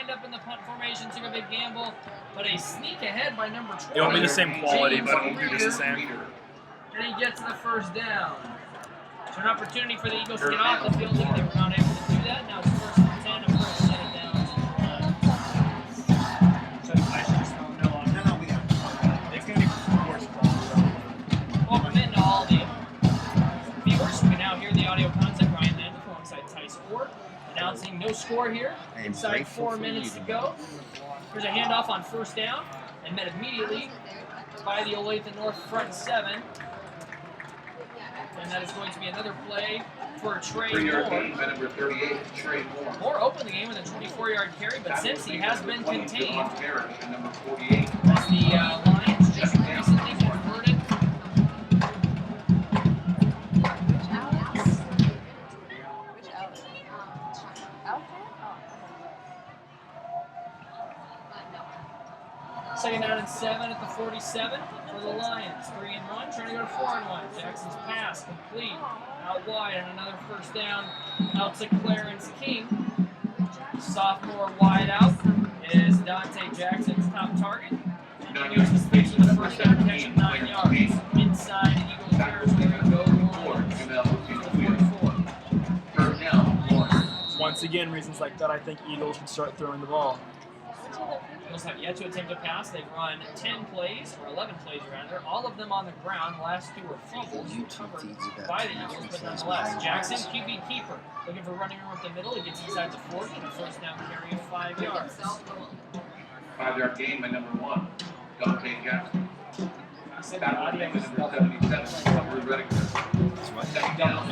lined up in the punt formation, took a big gamble, but a sneak ahead by number 20. It won't be the same quality, but it'll do just the same. And he gets the first down. So an opportunity for the Eagles to get off the field. They were not able to do that. Now it's first and 10, a first set it down. So I should just tell him no on. No, we have. It's going to be worse. Welcome in to all the viewers. We now hear the audio content. Ryan Landis alongside Tice Ford announcing no score here. Inside 4 minutes to go. Here's a handoff on first down and met immediately by the Olathe North front 7. And that is going to be another play for Trey Moore. Moore opened the game with a 24-yard carry, but since he has been contained, as the Lions just recently converted. Second down and 7 at the 47 for the Lions. 3-1, trying to go to 4-1. Jackson's pass complete. Out wide and another first down out to Clarence King. Sophomore wide out is Dante Jackson's top target. And he uses the first down catch of 9 yards. Inside Eagles territory, go Lions. Once again, reasons like that, I think Eagles should start throwing the ball. Eagles have yet to attempt a pass. They've run 10 plays, or 11 plays rather, all of them on the ground. The last 2 were fumbles recovered by the Eagles, but nonetheless. Jackson, QB keeper, looking for running room up the middle. He gets inside the 40 and a first down carry of 5 yards. 5-yard gain by number 1, Dante Jackson. I said the audio was number 77, We're ready for second down.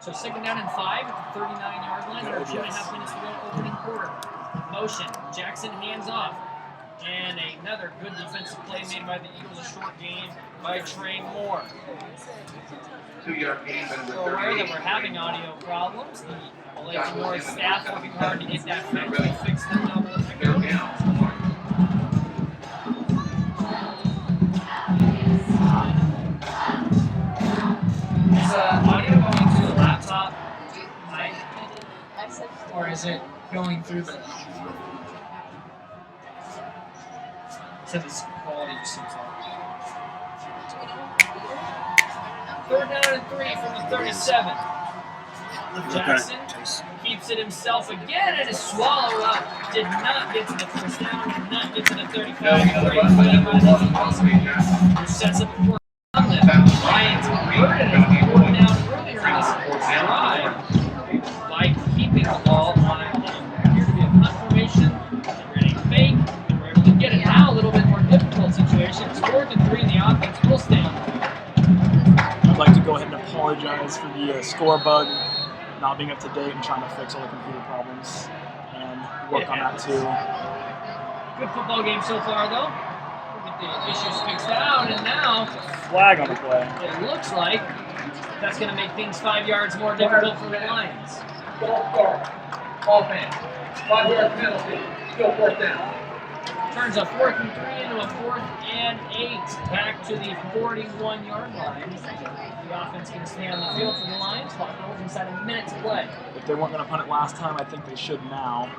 So second down and 5 at the 39-yard line. There are 2.5 minutes to go opening quarter. Motion. Jackson hands off. And another good defensive play made by the Eagles. A short gain by Trey Moore. 2-yard gain by number 38. So aware that we're having audio problems. The Olathe North staff working hard to get that fixed. We fixed the double as it goes. Is audio going to the laptop mic, or is it going through the? So this quality just seems off. Third down and 3 from the 37. Jackson keeps it himself again and is swallowed up. Did not get to the first down. Did not get to the 35. Great play by the Eagles, who sets up the Lions converted it going down earlier in this drive by keeping the ball on what appeared to be a punt formation. They ran a fake. They were able to get it now a little bit more difficult situation. It's 4th and 3 in the offense. Will stay on the field. I'd like to go ahead and apologize for the score bug not being up to date and trying to fix all the computer problems and work on that too. Good football game so far, though. Get the issues fixed out, and now Flag on the play. it looks like that's going to make things 5 yards more difficult for the Lions. Offense. 5-yard penalty. Still 4th down. Turns a 4th and 3 into a 4th and 8. Back to the 41-yard line. The offense going to stay on the field for the Lions. Clock rolls inside a minute to play. If they weren't going to punt it last time, I think they should now.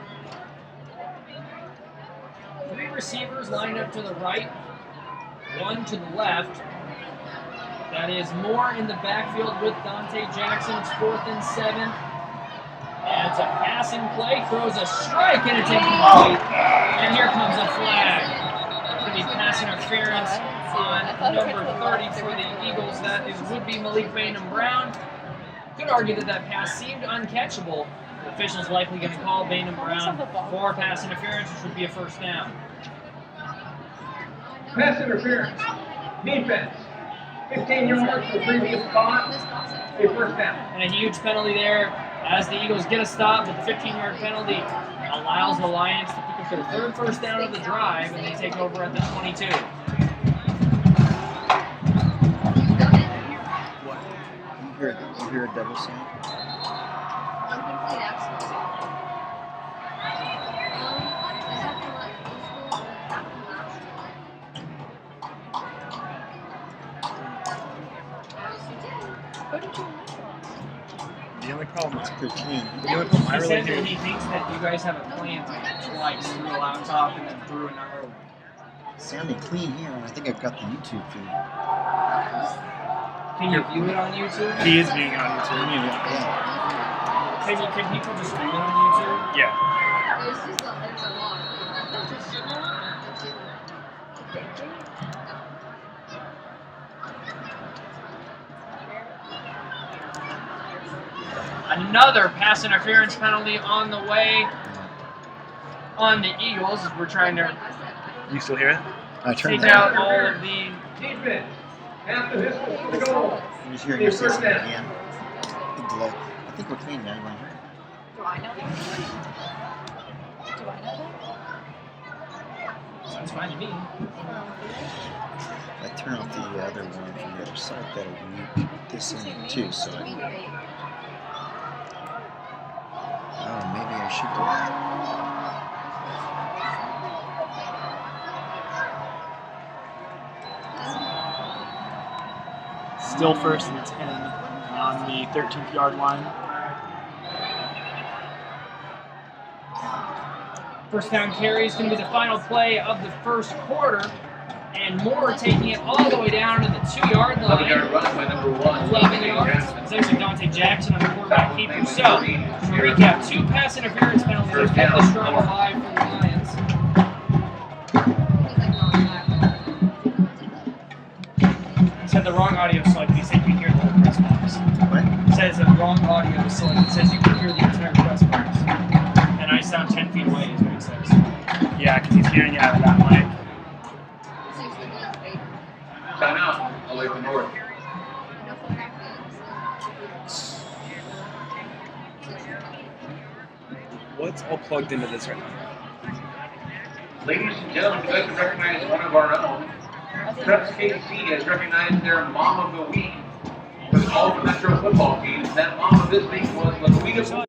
3 receivers lined up to the right, 1 to the left. That is Moore in the backfield with Dante Jackson. It's 4th and 7. And it's a passing play, throws a strike, and it's incomplete. And here comes a flag. It's going to be pass interference on number 30 for the Eagles. That would be Malik Bainham Brown. Could argue that that pass seemed uncatchable. The official's likely going to call Bainham Brown for pass interference, which would be a first down. Pass interference. Defense. 15 yards for previous caught. A first down. And a huge penalty there as the Eagles get a stop, but the 15-yard penalty allows the Lions to pick up their 3rd first down of the drive, and they take over at the 22. What? You hear a double sound? The only problem It's pretty clean. the only problem I He really said that hate. he thinks that you guys have it playing like twice through a laptop and then through another one. Sounding clean here, and I think I've got the YouTube feed. Can you view it on YouTube? He is viewing it on YouTube. Yeah. Can people just view it on YouTube? Yeah. Another pass interference penalty on the way on the Eagles as we're trying to You still hear it? I turned take it out down. all of the. Defense. After this one, for the goal. I'm just hearing you say something again. The delay. I think we're clean now. You want to hear it? Do I know that? Do I know that? Sounds fine to me. If I turn off the other one from the other side, that'll mute this in too. So maybe I should do that. Still first and 10 on the 13th yard line. First down carry is going to be the final play of the first quarter, and Moore taking it all the way down to the 2-yard line. 11-yard run by number 1. 11 yards. It's actually Dante Jackson on the quarterback keeper. So, to recap, 2 pass interference penalties have kept this drive alive for the Lions. It said the wrong audio select. He said you can hear the whole press box. What? It says the wrong audio select. It says you can hear the entire press box. And I sound 10 feet away is what it says. Yeah, because he's hearing you out of that mic. Time out. Away from North. What's all plugged into this right now? Ladies and gentlemen, we'd like to recognize one of our own. Preps KC has recognized their Mom of the Week with all the Metro football teams. That Mom of this week was Laquita.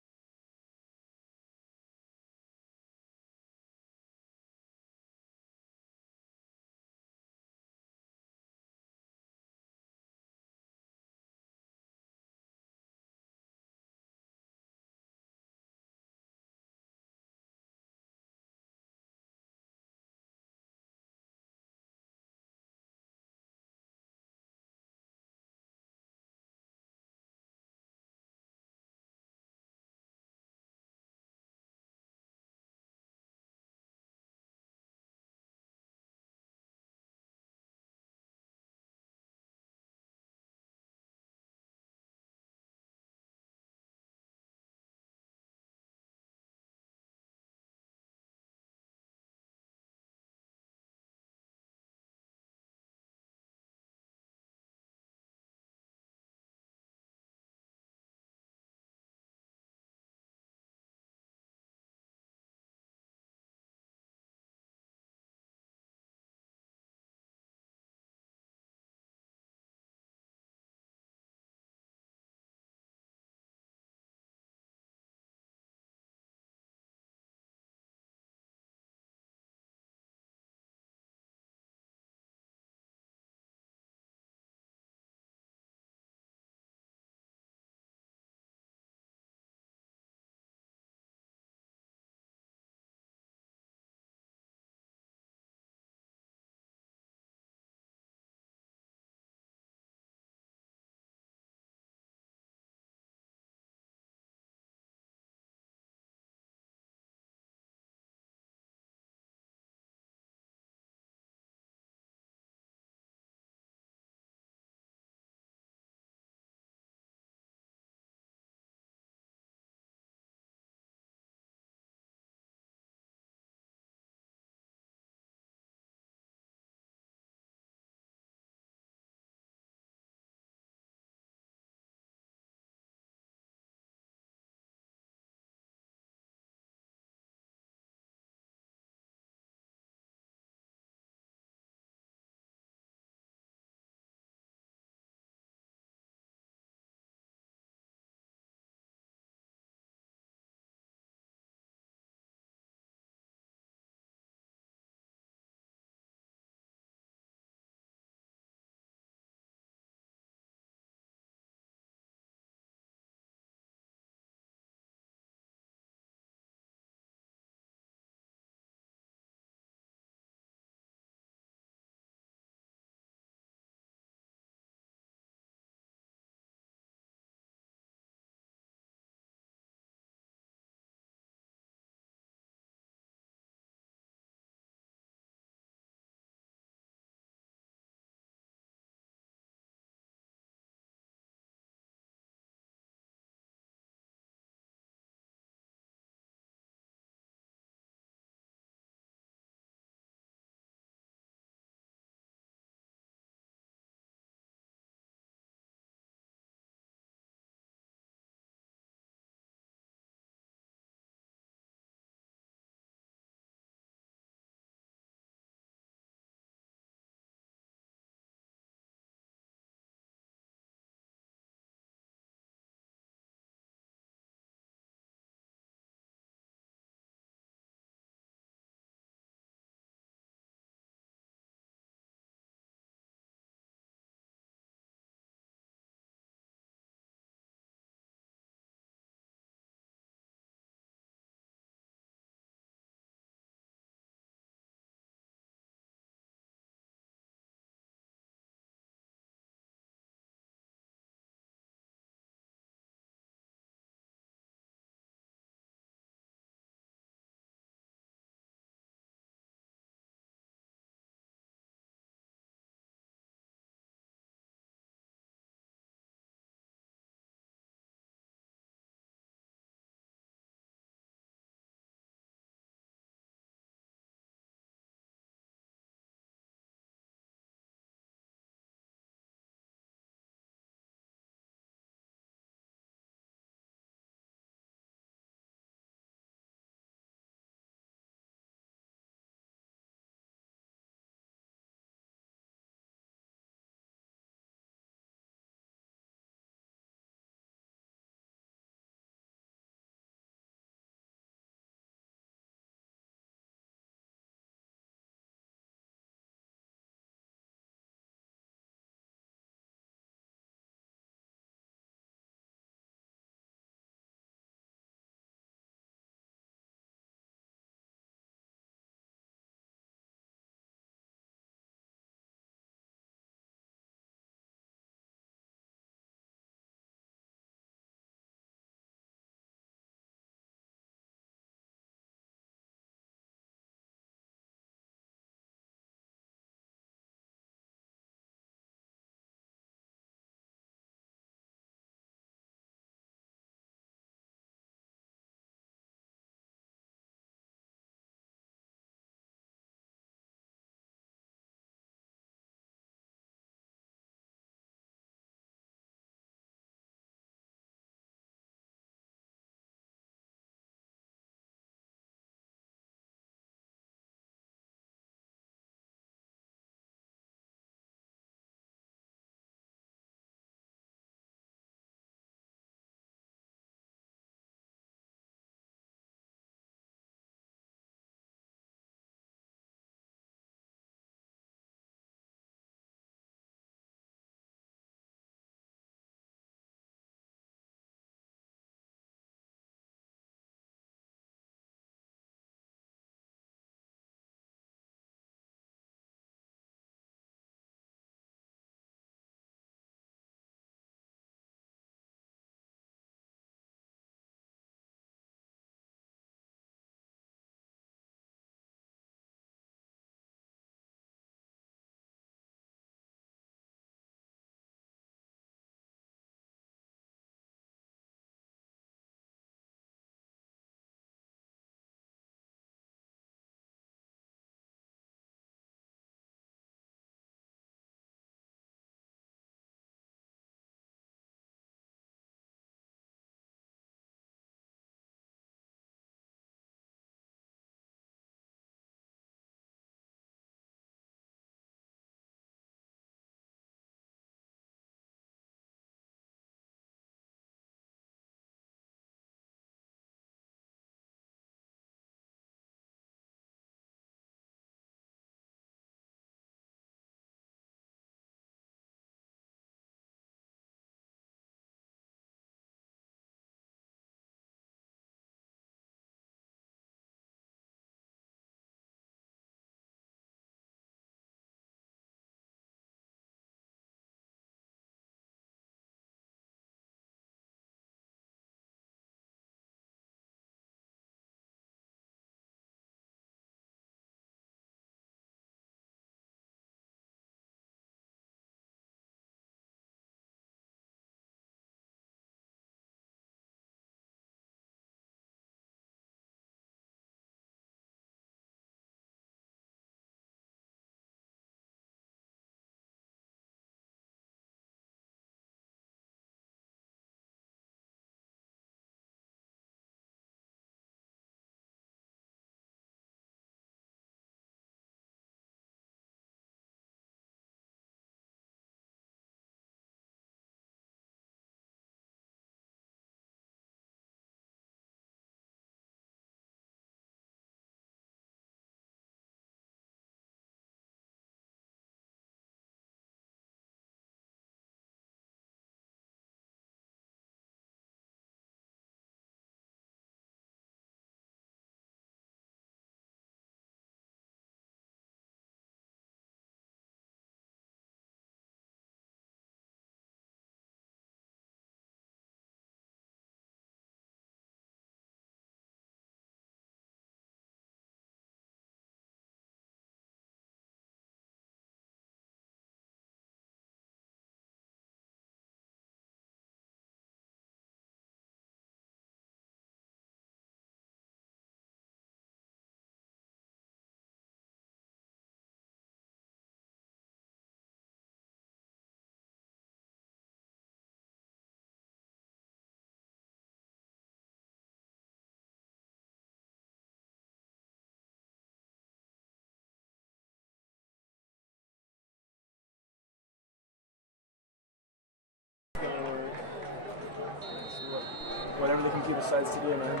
he decides to do, man.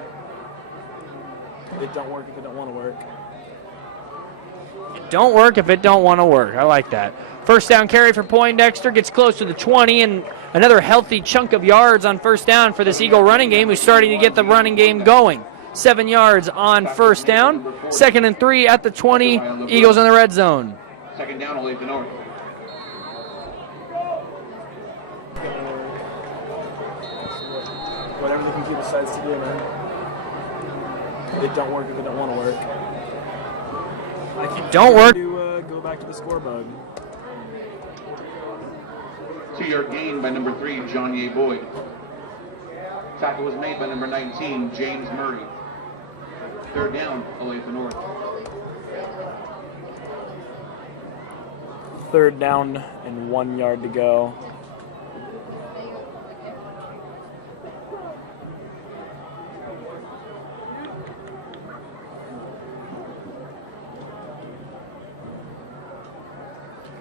It don't work if it don't want to work. It don't work if it don't want to work. I like that. First down carry for Poindexter, gets close to the 20, and another healthy chunk of yards on first down for this Eagle running game, who's starting to get the running game going. 7 yards on first down. 2nd and 3 at the 20. Eagles in the red zone. Second down, Olathe North. Whatever the computer decides to do, man. It don't work if it don't want to work. It don't work. To go back to the score bug. 2-yard gain by number 3, John Ye Boyd. Tackle was made by number 19, James Murray. Third down, Olathe North. 3rd down and 1 yard to go.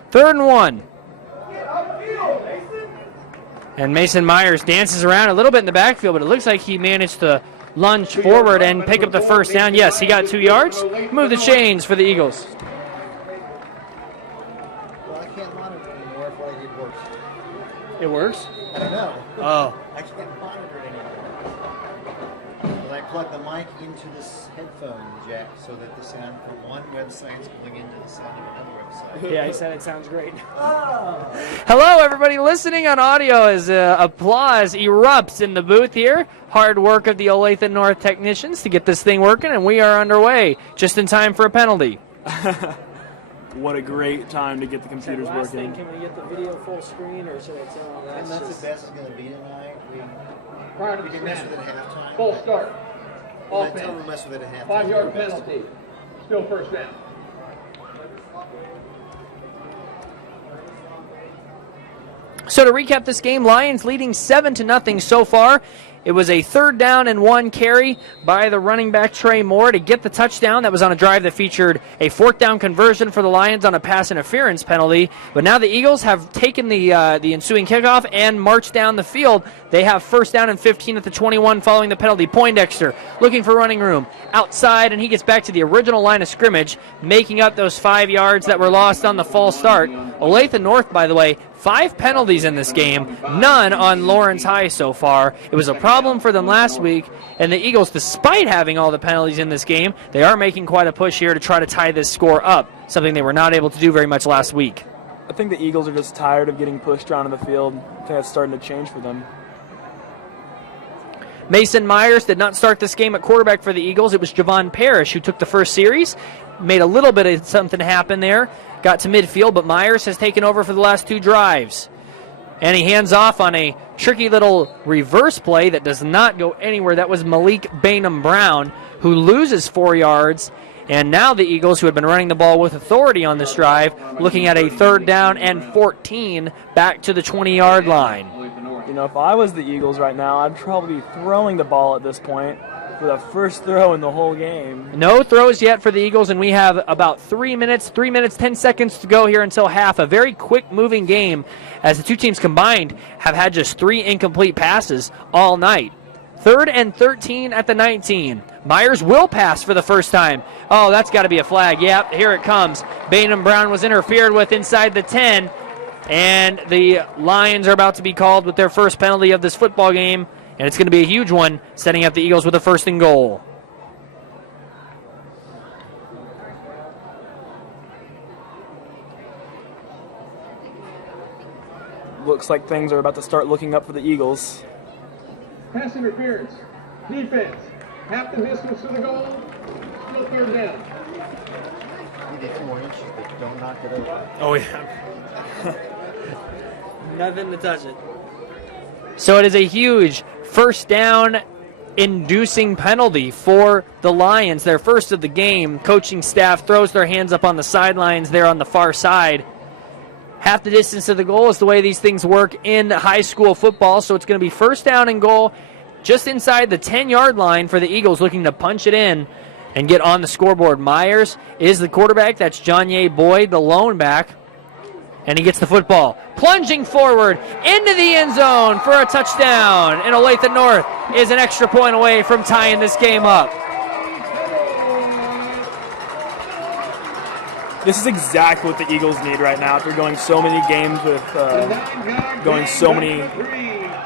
Third and 1. And Mason Myers dances around a little bit in the backfield, but it looks like he managed to lunge forward and pick up the first down. Yes, he got 2 yards. Move the chains for the Eagles. Well, I can't monitor anymore if what I did works. It works? I don't know. Oh. I can't monitor it anymore. But I plug the mic into this headphone jack so that the sound from one website is going into the sound of another website. Yeah, he said it sounds great. Hello, everybody listening on audio as applause erupts in the booth here. Hard work of the Olathe North technicians to get this thing working, and we are underway just in time for a penalty. What a great time to get the computers working. Can we get the video full screen, or should I tell them And that's the best it's going to be tonight. Prior to We the didn't mess snap, with it at halftime. full start. I tell them to Offense, mess with it at halftime. 5-yard penalty. Still first down. So to recap this game, Lions leading 7-0 so far. It was a 3rd down and 1 carry by the running back Trey Moore to get the touchdown. That was on a drive that featured a 4th down conversion for the Lions on a pass interference penalty. But now the Eagles have taken the ensuing kickoff and marched down the field. They have 1st down and 15 at the 21 following the penalty. Poindexter looking for running room outside, and he gets back to the original line of scrimmage, making up those 5 yards that were lost on the false start. Olathe North, by the way, 5 penalties in this game, none on Lawrence High so far. It was a problem for them last week, and the Eagles, despite having all the penalties in this game, they are making quite a push here to try to tie this score up, something they were not able to do very much last week. I think the Eagles are just tired of getting pushed around in the field. I think that's starting to change for them. Mason Myers did not start this game at quarterback for the Eagles. It was Javon Parrish who took the first series, made a little bit of something happen there, got to midfield, but Myers has taken over for the last 2 drives. And he hands off on a tricky little reverse play that does not go anywhere. That was Malik Bainham-Brown, who loses 4 yards. And now the Eagles, who had been running the ball with authority on this drive, looking at a 3rd down and 14 back to the 20-yard line. You know, if I was the Eagles right now, I'd probably be throwing the ball at this point for the first throw in the whole game. No throws yet for the Eagles, and we have about 3 minutes, 10 seconds to go here until half. A very quick-moving game as the two teams combined have had just 3 incomplete passes all night. 3rd and 13 at the 19. Myers will pass for the first time. Oh, that's got to be a flag. Yep, here it comes. Bainham-Brown was interfered with inside the 10, and the Lions are about to be called with their first penalty of this football game, and it's going to be a huge one, setting up the Eagles with a 1st and goal. Looks like things are about to start looking up for the Eagles. Pass interference. Defense. Half the distance to the goal. Still 3rd down. You need 2 more inches, but don't knock it over. Oh, yeah. Nothing to touch it. So it is a huge 1st down inducing penalty for the Lions, their first of the game. Coaching staff throws their hands up on the sidelines there on the far side. Half the distance to the goal is the way these things work in high school football, so it's going to be 1st down and goal just inside the 10-yard line for the Eagles, looking to punch it in and get on the scoreboard. Myers is the quarterback. That's John Ye Boyd, the lone back. And he gets the football, plunging forward into the end zone for a touchdown. And Olathe North is an extra point away from tying this game up. This is exactly what the Eagles need right now after going so many games with going so many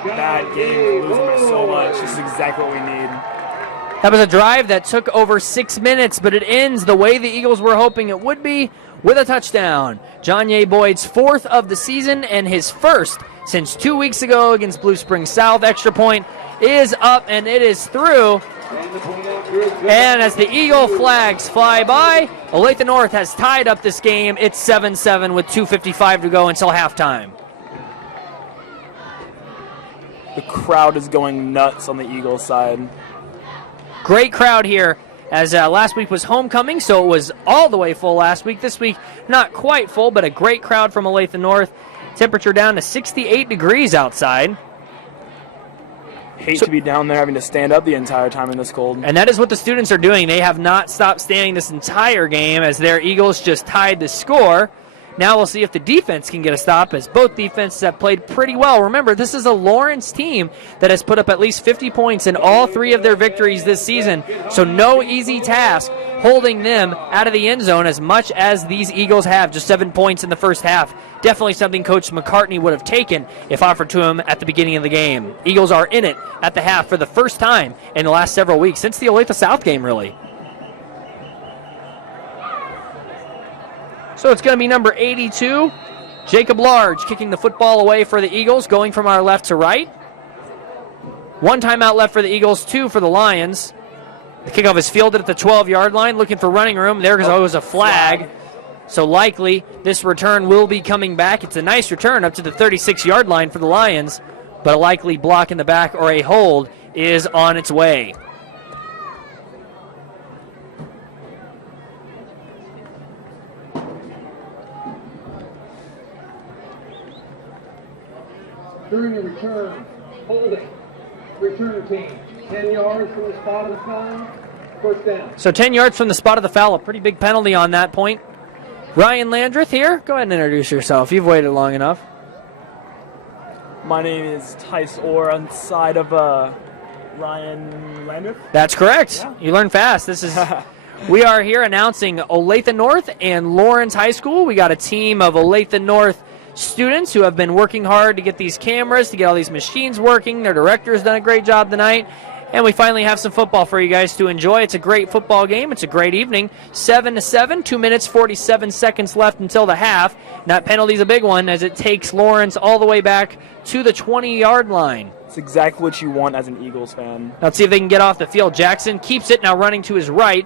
bad games, losing by so much. This is exactly what we need. That was a drive that took over 6 minutes, but it ends the way the Eagles were hoping it would be, with a touchdown. John Boyd's 4th of the season and his first since 2 weeks ago against Blue Springs South. Extra point is up and it is through. And as the Eagle flags fly by, Olathe North has tied up this game. It's 7-7 with 2:55 to go until halftime. The crowd is going nuts on the Eagles side. Great crowd here, as last week was homecoming, so it was all the way full last week. This week, not quite full, but a great crowd from Olathe North. Temperature down to 68 degrees outside. Hate to be down there having to stand up the entire time in this cold. And that is what the students are doing. They have not stopped standing this entire game as their Eagles just tied the score. Now we'll see if the defense can get a stop, as both defenses have played pretty well. Remember, this is a Lawrence team that has put up at least 50 points in all 3 of their victories this season, so no easy task holding them out of the end zone as much as these Eagles have, just 7 points in the first half. Definitely something Coach McCartney would have taken if offered to him at the beginning of the game. Eagles are in it at the half for the first time in the last several weeks, since the Olathe South game, really. So it's going to be number 82, Jacob Large, kicking the football away for the Eagles, going from our left to right. 1 timeout left for the Eagles, 2 for the Lions. The kickoff is fielded at the 12-yard line, looking for running room. There goes a flag. So likely this return will be coming back. It's a nice return up to the 36-yard line for the Lions, but a likely block in the back or a hold is on its way. During the return, holding, return team, 10 yards from the spot of the foul, first down. So 10 yards from the spot of the foul, a pretty big penalty on that point. Ryan Landreth here. Go ahead and introduce yourself. You've waited long enough. My name is Tice Orr on the side of Ryan Landreth. That's correct. Yeah. You learn fast. This is we are here announcing Olathe North and Lawrence High School. We got a team of Olathe North students who have been working hard to get these cameras, to get all these machines working. Their director's done a great job tonight. And we finally have some football for you guys to enjoy. It's a great football game. It's a great evening. 7-7, 2 minutes, 47 seconds left until the half. And that penalty's a big one as it takes Lawrence all the way back to the 20-yard line. It's exactly what you want as an Eagles fan. Let's see if they can get off the field. Jackson keeps it, now running to his right.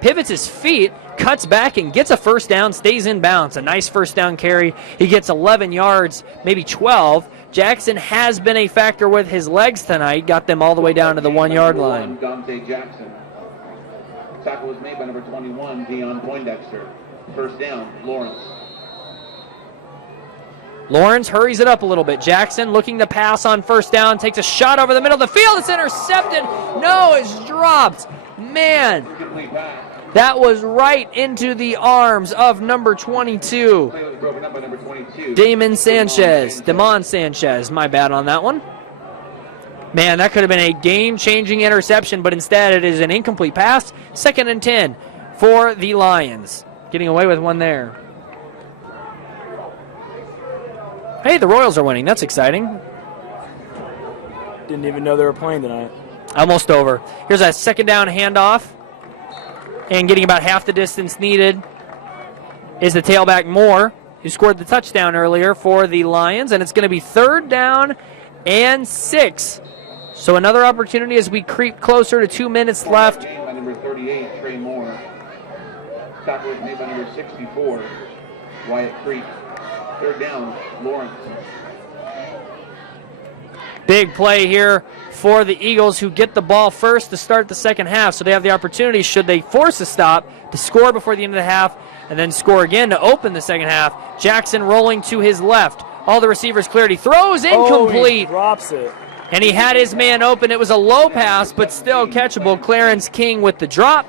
Pivots his feet, cuts back, and gets a first down, stays in bounds. A nice first down carry. He gets 11 yards, maybe 12. Jackson has been a factor with his legs tonight. Got them all the way down to the 1-yard line. Dante Jackson. Tackle was made by number 21, Dion Poindexter. First down, Lawrence. Lawrence hurries it up a little bit. Jackson looking to pass on first down. Takes a shot over the middle of the field. It's intercepted. No, it's dropped. Man, that was right into the arms of number 22. Damon Sanchez. My bad on that one. Man, that could have been a game-changing interception, but instead it is an incomplete pass. 2nd and 10 for the Lions. Getting away with one there. Hey, the Royals are winning. That's exciting. Didn't even know they were playing tonight. Almost over. Here's a 2nd down handoff. And getting about half the distance needed is the tailback Moore, who scored the touchdown earlier for the Lions. And it's going to be 3rd down and 6. So another opportunity as we creep closer to 2 minutes left. By number 38, Trey Moore. Tackle was made by number 64, Wyatt Creek. 3rd down, Lawrence. Big play here for the Eagles, who get the ball first to start the second half. So they have the opportunity, should they force a stop, to score before the end of the half and then score again to open the second half. Jackson rolling to his left. All the receivers cleared. He throws incomplete. He drops it. And he had his man open. It was a low pass, but still catchable. Clarence King with the drop.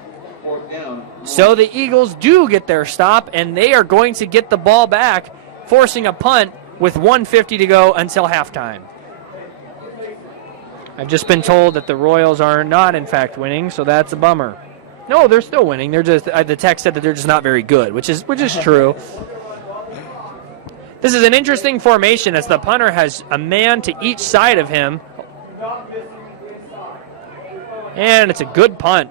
So the Eagles do get their stop, and they are going to get the ball back forcing a punt with 1:50 to go until halftime. I've just been told that the Royals are not, in fact, winning, so that's a bummer. No, they're still winning. They're just the text said that they're just not very good, which is true. This is an interesting formation as the punter has a man to each side of him. And it's a good punt.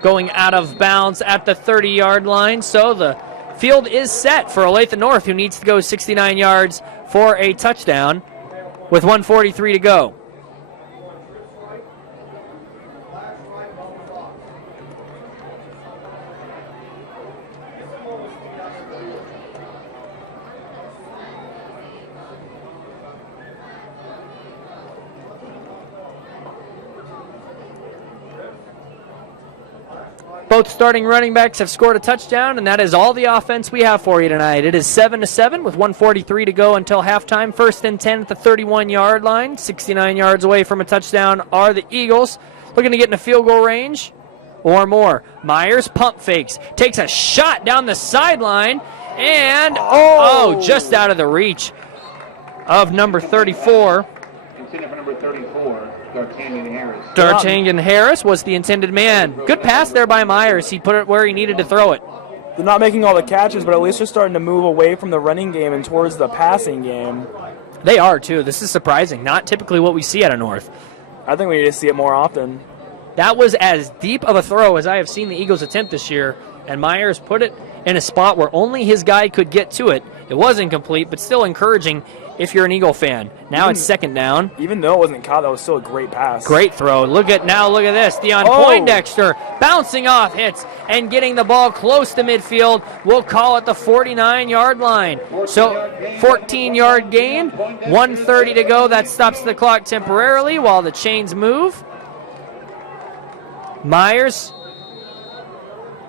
Going out of bounds at the 30-yard line, so the field is set for Olathe North, who needs to go 69 yards for a touchdown with 1:43 to go. Both starting running backs have scored a touchdown, and that is all the offense we have for you tonight. It is 7-7 with 1:43 to go until halftime. 1st and 10 at the 31-yard line. 69 yards away from a touchdown are the Eagles, looking to get in a field goal range or more. Myers pump fakes, takes a shot down the sideline, and just out of the reach of number 34. Intended for number 34, D'Artagnan Harris. D'Artagnan Harris was the intended man. Good pass there by Myers. He put it where he needed to throw it. They're not making all the catches, but at least they're starting to move away from the running game and towards the passing game. They are, too. This is surprising. Not typically what we see out of North. I think we need to see it more often. That was as deep of a throw as I have seen the Eagles attempt this year, and Myers put it in a spot where only his guy could get to it. It was incomplete, but still encouraging if you're an Eagle fan. Now it's 2nd down. Even though it wasn't caught, that was still a great pass. Great throw. Look at this. Deion Poindexter bouncing off hits and getting the ball close to midfield. We'll call it the 49-yard line. So 14-yard gain, 1:30 to go. That stops the clock temporarily while the chains move. Myers,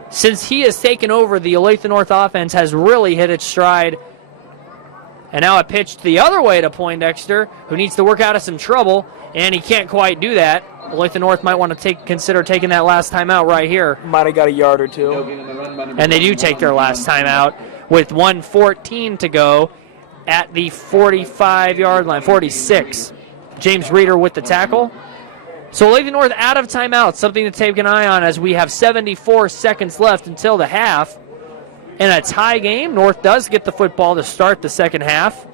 since he has taken over, the Olathe North offense has really hit its stride. And now a pitch the other way to Poindexter, who needs to work out of some trouble, and he can't quite do that. Olathe North might want to consider taking that last time out right here. Might have got a yard or two. And they do take their last time out with 1:14 to go at the 45-yard line, 46. James Reeder with the tackle. So Olathe North out of timeout, something to take an eye on as we have 74 seconds left until the half. In a tie game, North does get the football to start the second half.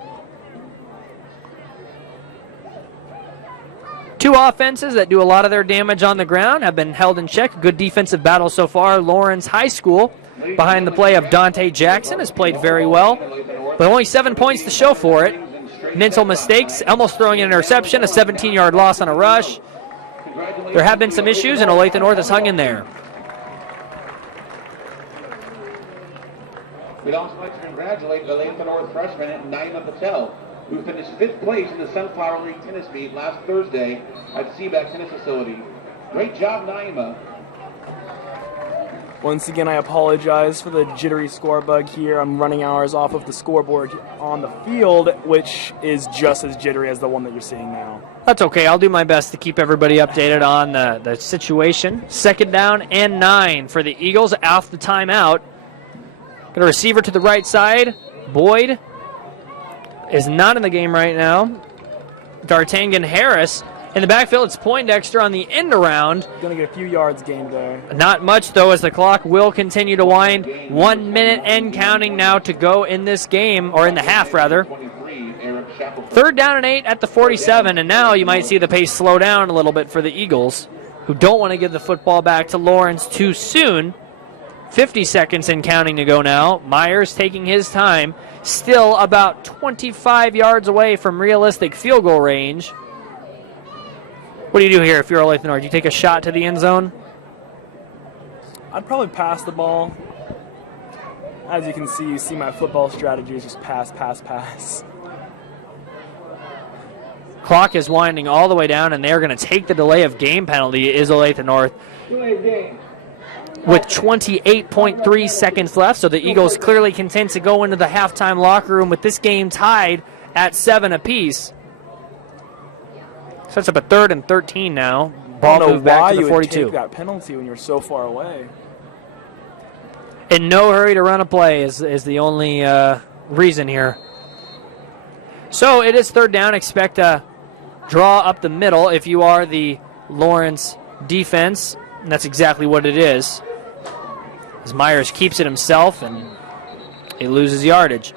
Two offenses that do a lot of their damage on the ground have been held in check. A good defensive battle so far. Lawrence High School, behind the play of Dante Jackson, has played very well, but only 7 points to show for it. Mental mistakes, almost throwing an interception, a 17-yard loss on a rush. There have been some issues, and Olathe North has hung in there. We'd also like to congratulate the Olathe North freshman Naima Patel, who finished 5th place in the Sunflower League tennis meet last Thursday at Seaback Tennis Facility. Great job, Naima. Once again, I apologize for the jittery score bug here. I'm running hours off of the scoreboard on the field, which is just as jittery as the one that you're seeing now. That's okay. I'll do my best to keep everybody updated on the situation. 2nd down and 9 for the Eagles off the timeout. Got a receiver to the right side. Boyd is not in the game right now. D'Artagnan Harris. In the backfield, it's Poindexter on the end around. Going to get a few yards gained there. Not much, though, as the clock will continue to wind. 1 minute and counting now to go in this game, or in the half, rather. 3rd down and 8 at the 47, and now you might see the pace slow down a little bit for the Eagles, who don't want to give the football back to Lawrence too soon. 50 seconds and counting to go now. Myers taking his time, still about 25 yards away from realistic field goal range. What do you do here if you're Olathe North? Do you take a shot to the end zone? I'd probably pass the ball. As you see my football strategy is just pass, pass, pass. Clock is winding all the way down, and they're going to take the delay of game penalty, is Olathe North. With 28.3 seconds left, so the Eagles clearly content to go into the halftime locker room with this game tied at 7 apiece. Sets up a 3rd and 13 now. Ball moved back to the 42. I don't know why you would take that penalty when you're so far away. In no hurry to run a play is the only reason here. So it is third down. Expect a draw up the middle if you are the Lawrence defense. And that's exactly what it is. As Myers keeps it himself and he loses yardage.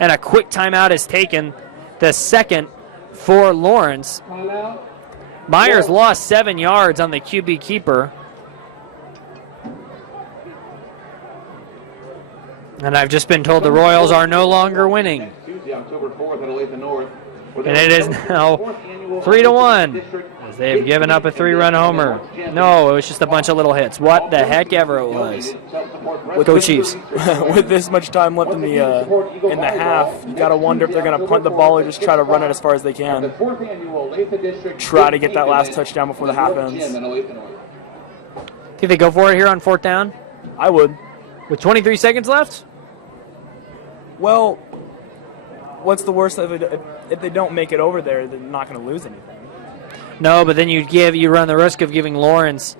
And a quick timeout is taken. The second for Lawrence. Myers lost 7 yards on the QB keeper. And I've just been told the Royals are no longer winning. And it is now 3-1 as they have given up a 3-run homer. No, it was just a bunch of little hits. What the heck ever it was. Go Chiefs. With this much time left in the half, you got to wonder if they're going to punt the ball or just try to run it as far as they can. Try to get that last touchdown before the half ends. Think they go for it here on fourth down? I would. With 23 seconds left? Well, what's the worst if they don't make it over there? They're not going to lose anything. No, but then you run the risk of giving Lawrence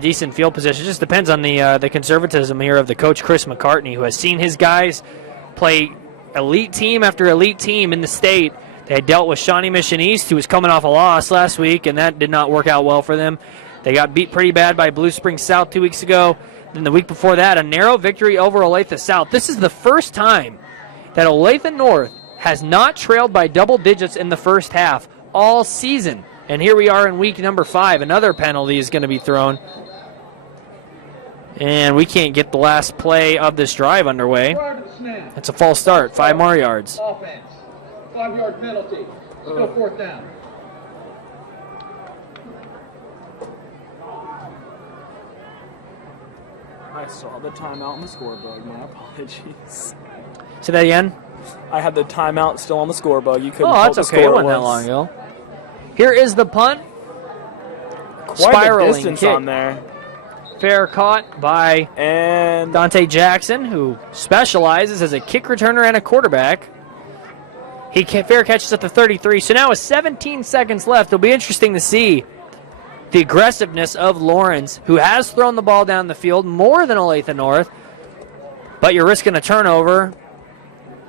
decent field position. It just depends on the conservatism here of the coach Chris McCartney, who has seen his guys play elite team after elite team in the state. They had dealt with Shawnee Mission East, who was coming off a loss last week, and that did not work out well for them. They got beat pretty bad by Blue Springs South 2 weeks ago. Then the week before that, a narrow victory over Olathe South. This is the first time that Olathe North has not trailed by double digits in the first half all season. And here we are in week number 5. Another penalty is going to be thrown. And we can't get the last play of this drive underway. It's a false start. 5 more yards. Offense. 5-yard penalty. Still fourth down. I saw the timeout in the scorebook. My apologies. Say that again? I had the timeout still on the scorebook. You couldn't Oh, tell that's the okay. It score wasn't that was. long ago. Here is the punt. Quite Spiraling a distance kick. on there. Fair caught by And Dante Jackson, who specializes as a kick returner and a quarterback. He fair catches at the 33. So now with 17 seconds left, it'll be interesting to see the aggressiveness of Lawrence, who has thrown the ball down the field more than Olathe North, but you're risking a turnover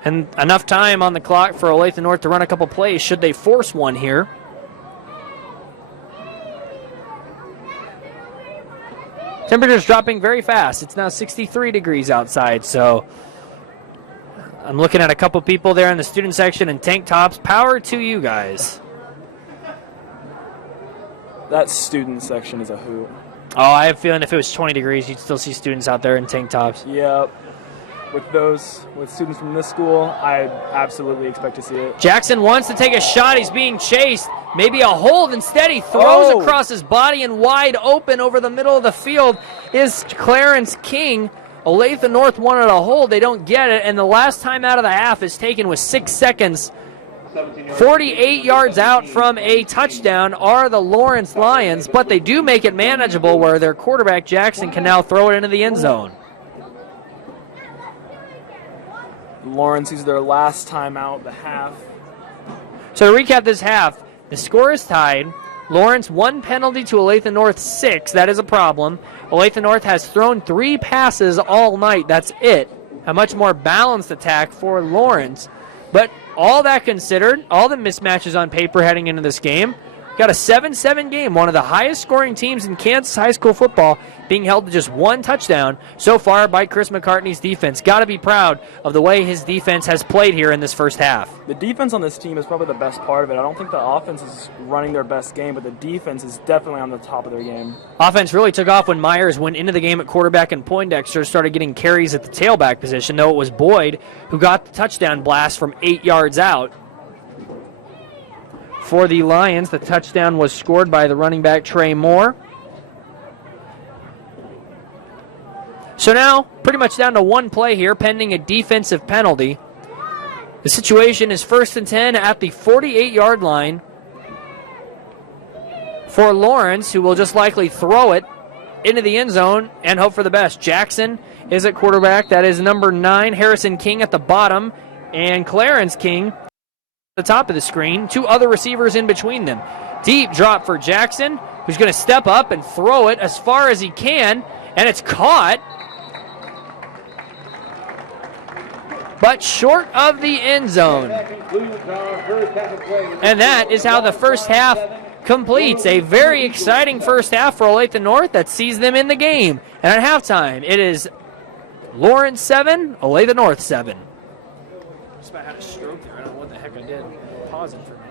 and enough time on the clock for Olathe North to run a couple plays should they force one here. Temperature's dropping very fast. It's now 63 degrees outside, so I'm looking at a couple people there in the student section in tank tops. Power to you guys. that student section is a hoot. Oh, I have a feeling if it was 20 degrees, you'd still see students out there in tank tops. Yep. With students from this school, I absolutely expect to see it. Jackson wants to take a shot. He's being chased. Maybe a hold. Instead, he throws across his body, and wide open over the middle of the field is Clarence King. Olathe North wanted a hold. They don't get it, and the last time out of the half is taken with 6 seconds. 48 yards out from a touchdown are the Lawrence Lions, but they do make it manageable where their quarterback Jackson can now throw it into the end zone. Lawrence uses their last time out, the half. So to recap this half, the score is tied. Lawrence 1 penalty to Olathe North 6. That is a problem. Olathe North has thrown 3 passes all night. That's it. A much more balanced attack for Lawrence. But all that considered, all the mismatches on paper heading into this game, got a 7-7 game, one of the highest scoring teams in Kansas high school football, being held to just 1 touchdown so far by Chris McCartney's defense. Got to be proud of the way his defense has played here in this first half. The defense on this team is probably the best part of it. I don't think the offense is running their best game, but the defense is definitely on the top of their game. Offense really took off when Myers went into the game at quarterback and Poindexter started getting carries at the tailback position, though it was Boyd who got the touchdown blast from 8 yards out. For the Lions, the touchdown was scored by the running back Trey Moore. So now, pretty much down to 1 play here, pending a defensive penalty. The situation is 1st and 10 at the 48-yard line for Lawrence, who will just likely throw it into the end zone and hope for the best. Jackson is at quarterback. That is number 9, Harrison King at the bottom, and Clarence King at the top of the screen. 2 other receivers in between them. Deep drop for Jackson, who's going to step up and throw it as far as he can, and it's caught but short of the end zone. And that is how the first half completes. A very exciting first half for Olathe North that sees them in the game. And at halftime, it is Lawrence 7, Olathe North 7. Just about had a stroke there. I don't know what the heck I did. Pausing for a minute.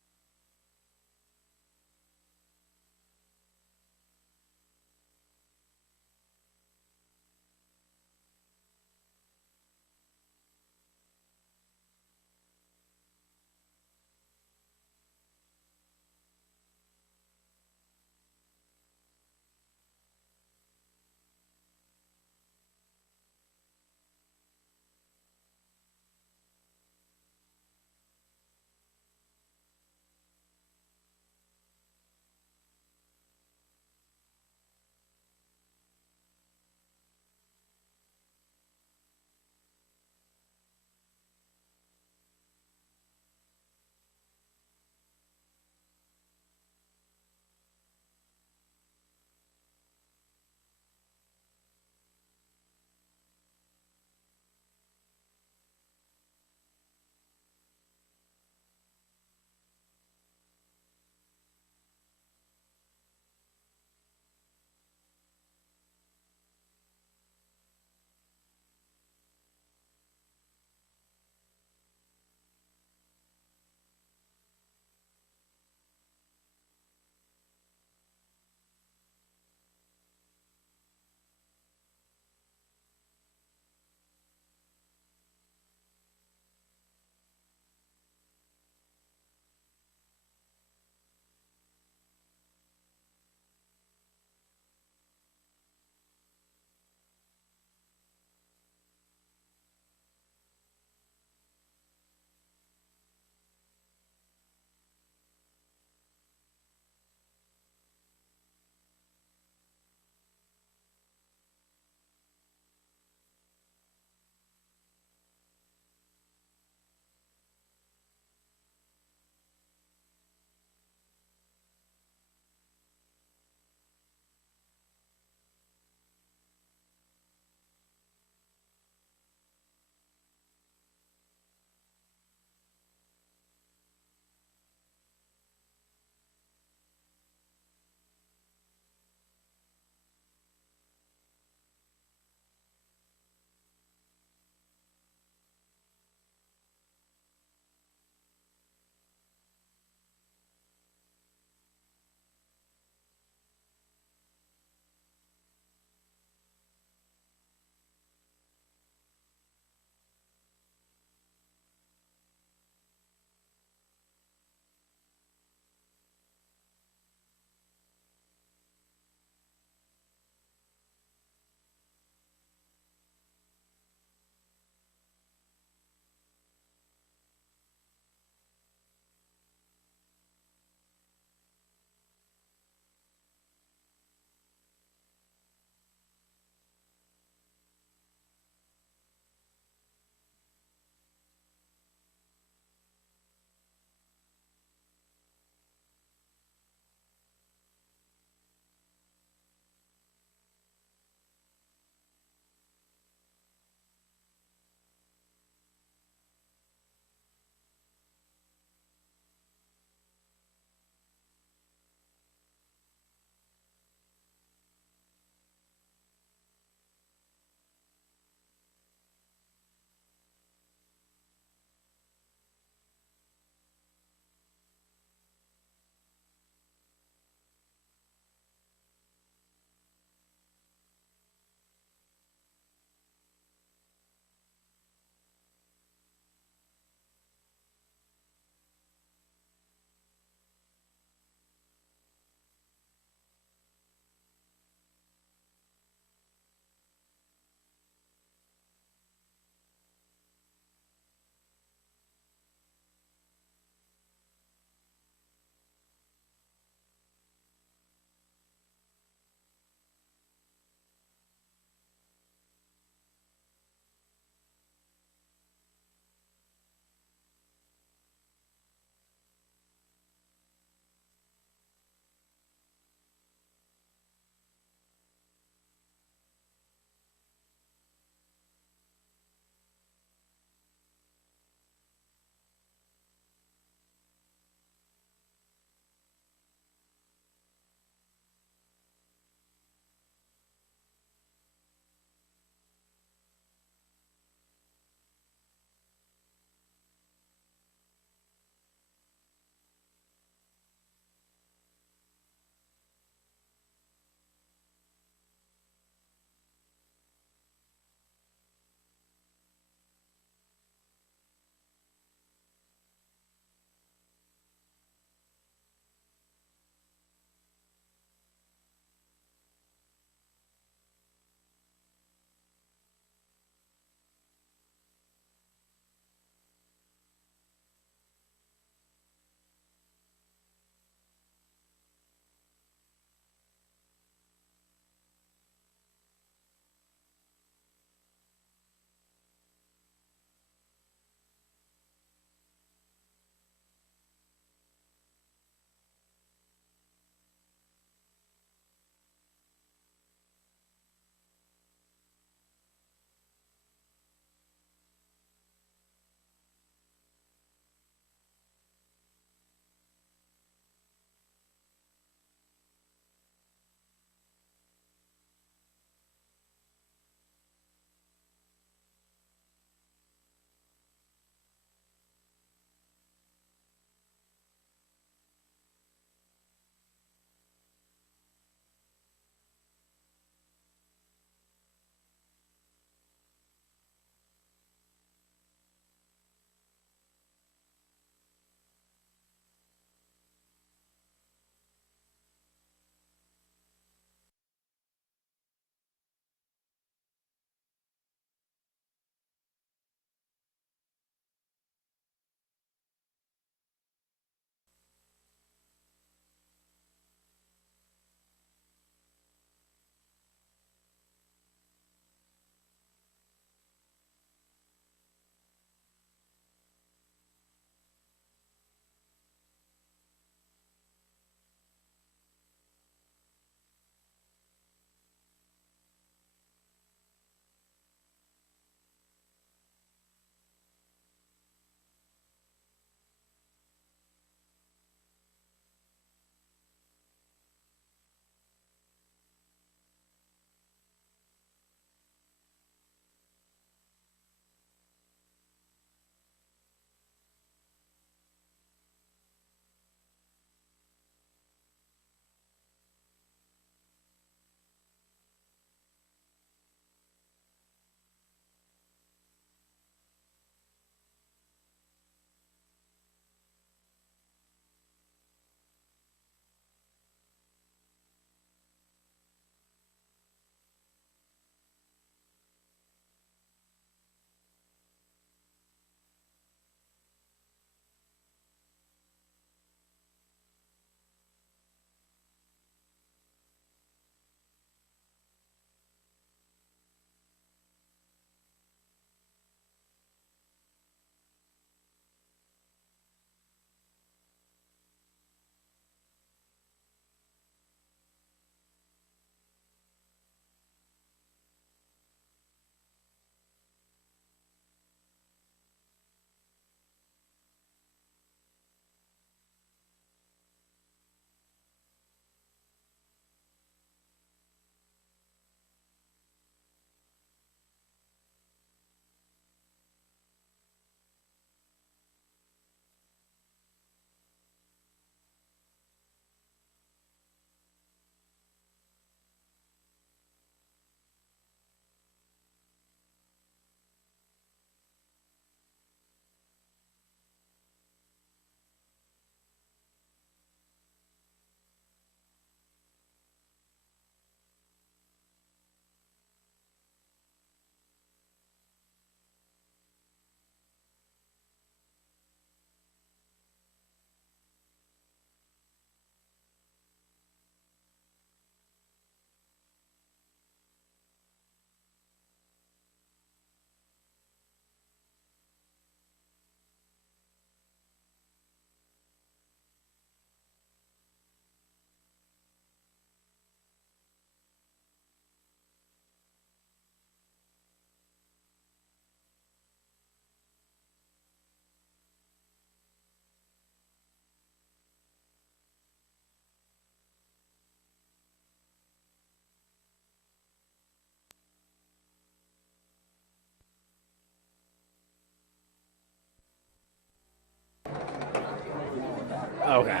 Okay.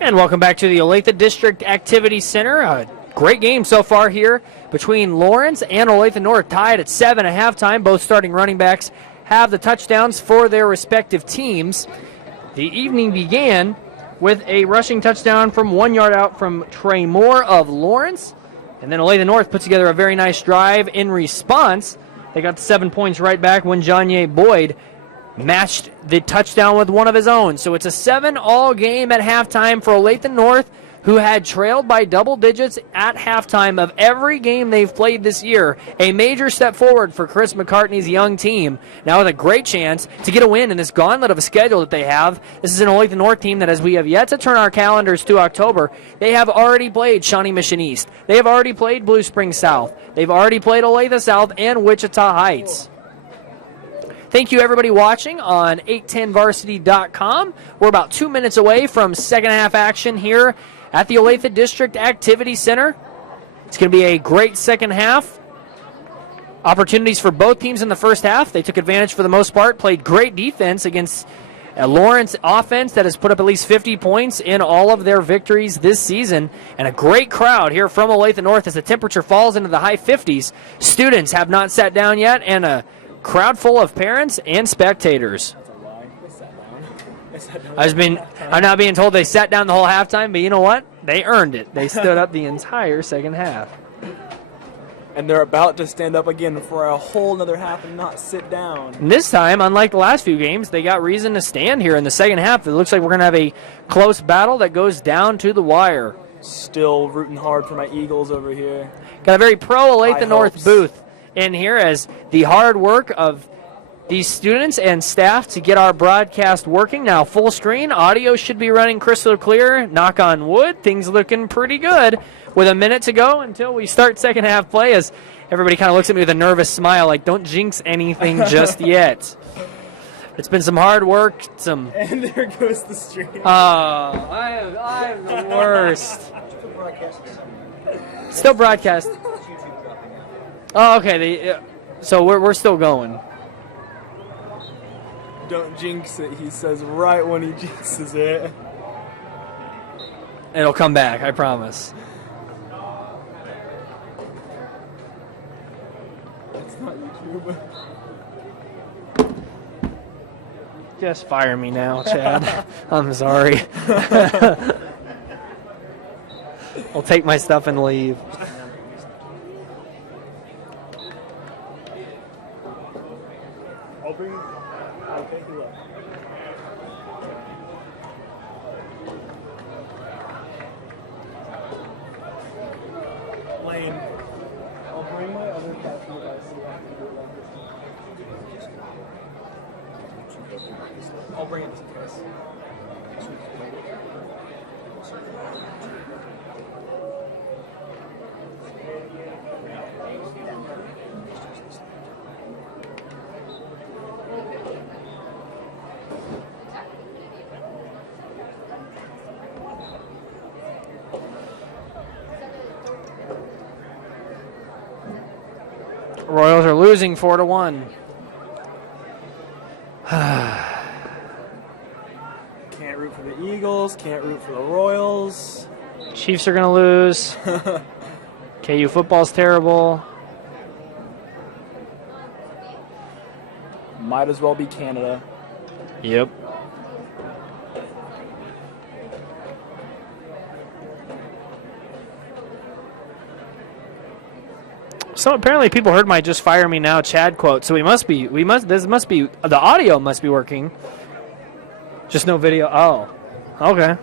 And welcome back to the Olathe District Activity Center. A great game so far here between Lawrence and Olathe North, tied at 7 at halftime. Both starting running backs have the touchdowns for their respective teams. The evening began with a rushing touchdown from 1 yard out from Trey Moore of Lawrence. And then Olathe North put together a very nice drive in response. They got the 7 points right back when Janye Boyd matched the touchdown with one of his own. So it's a 7-all game at halftime for Olathe North, who had trailed by double digits at halftime of every game they've played this year. A major step forward for Chris McCartney's young team. Now with a great chance to get a win in this gauntlet of a schedule that they have. This is an Olathe North team that, as we have yet to turn our calendars to October, they have already played Shawnee Mission East. They have already played Blue Springs South. They've already played Olathe South and Wichita Heights. Thank you, everybody watching on 810varsity.com. We're about 2 minutes away from second half action here at the Olathe District Activity Center. It's going to be a great second half. Opportunities for both teams in the first half. They took advantage for the most part, played great defense against a Lawrence offense that has put up at least 50 points in all of their victories this season. And a great crowd here from Olathe North as the temperature falls into the high 50s. Students have not sat down yet, and a crowd full of parents and spectators. I'm not being told they sat down the whole halftime, but you know what? They earned it. They stood up the entire second half. And they're about to stand up again for a whole another half and not sit down. And this time, unlike the last few games, they got reason to stand here in the second half. It looks like we're going to have a close battle that goes down to the wire. Still rooting hard for my Eagles over here. Got a very pro Olathe North hopes. booth in here as the hard work of these students and staff to get our broadcast working. Now full screen, audio should be running crystal clear. Knock on wood, things looking pretty good. With a minute to go until we start second half play, as everybody kind of looks at me with a nervous smile like, don't jinx anything just yet. It's been some hard work. And there goes the stream. Oh, I'm the worst. Still broadcast. Oh, okay. So we're still going. Don't jinx it, he says right when he jinxes it. It'll come back, I promise. It's not YouTube. Just fire me now, Chad. I'm sorry. I'll take my stuff and leave. I'll take a look. Lane. I'll bring my other capture device so I can do it like this. I'll bring it to Chris. Royals are losing 4-1. Can't root for the Eagles, can't root for the Royals. Chiefs are going to lose. KU football's terrible. Might as well be Canada. Yep. So apparently people heard my "just fire me now" Chad quote. So this must be the audio must be working. Just no video. Oh. Okay.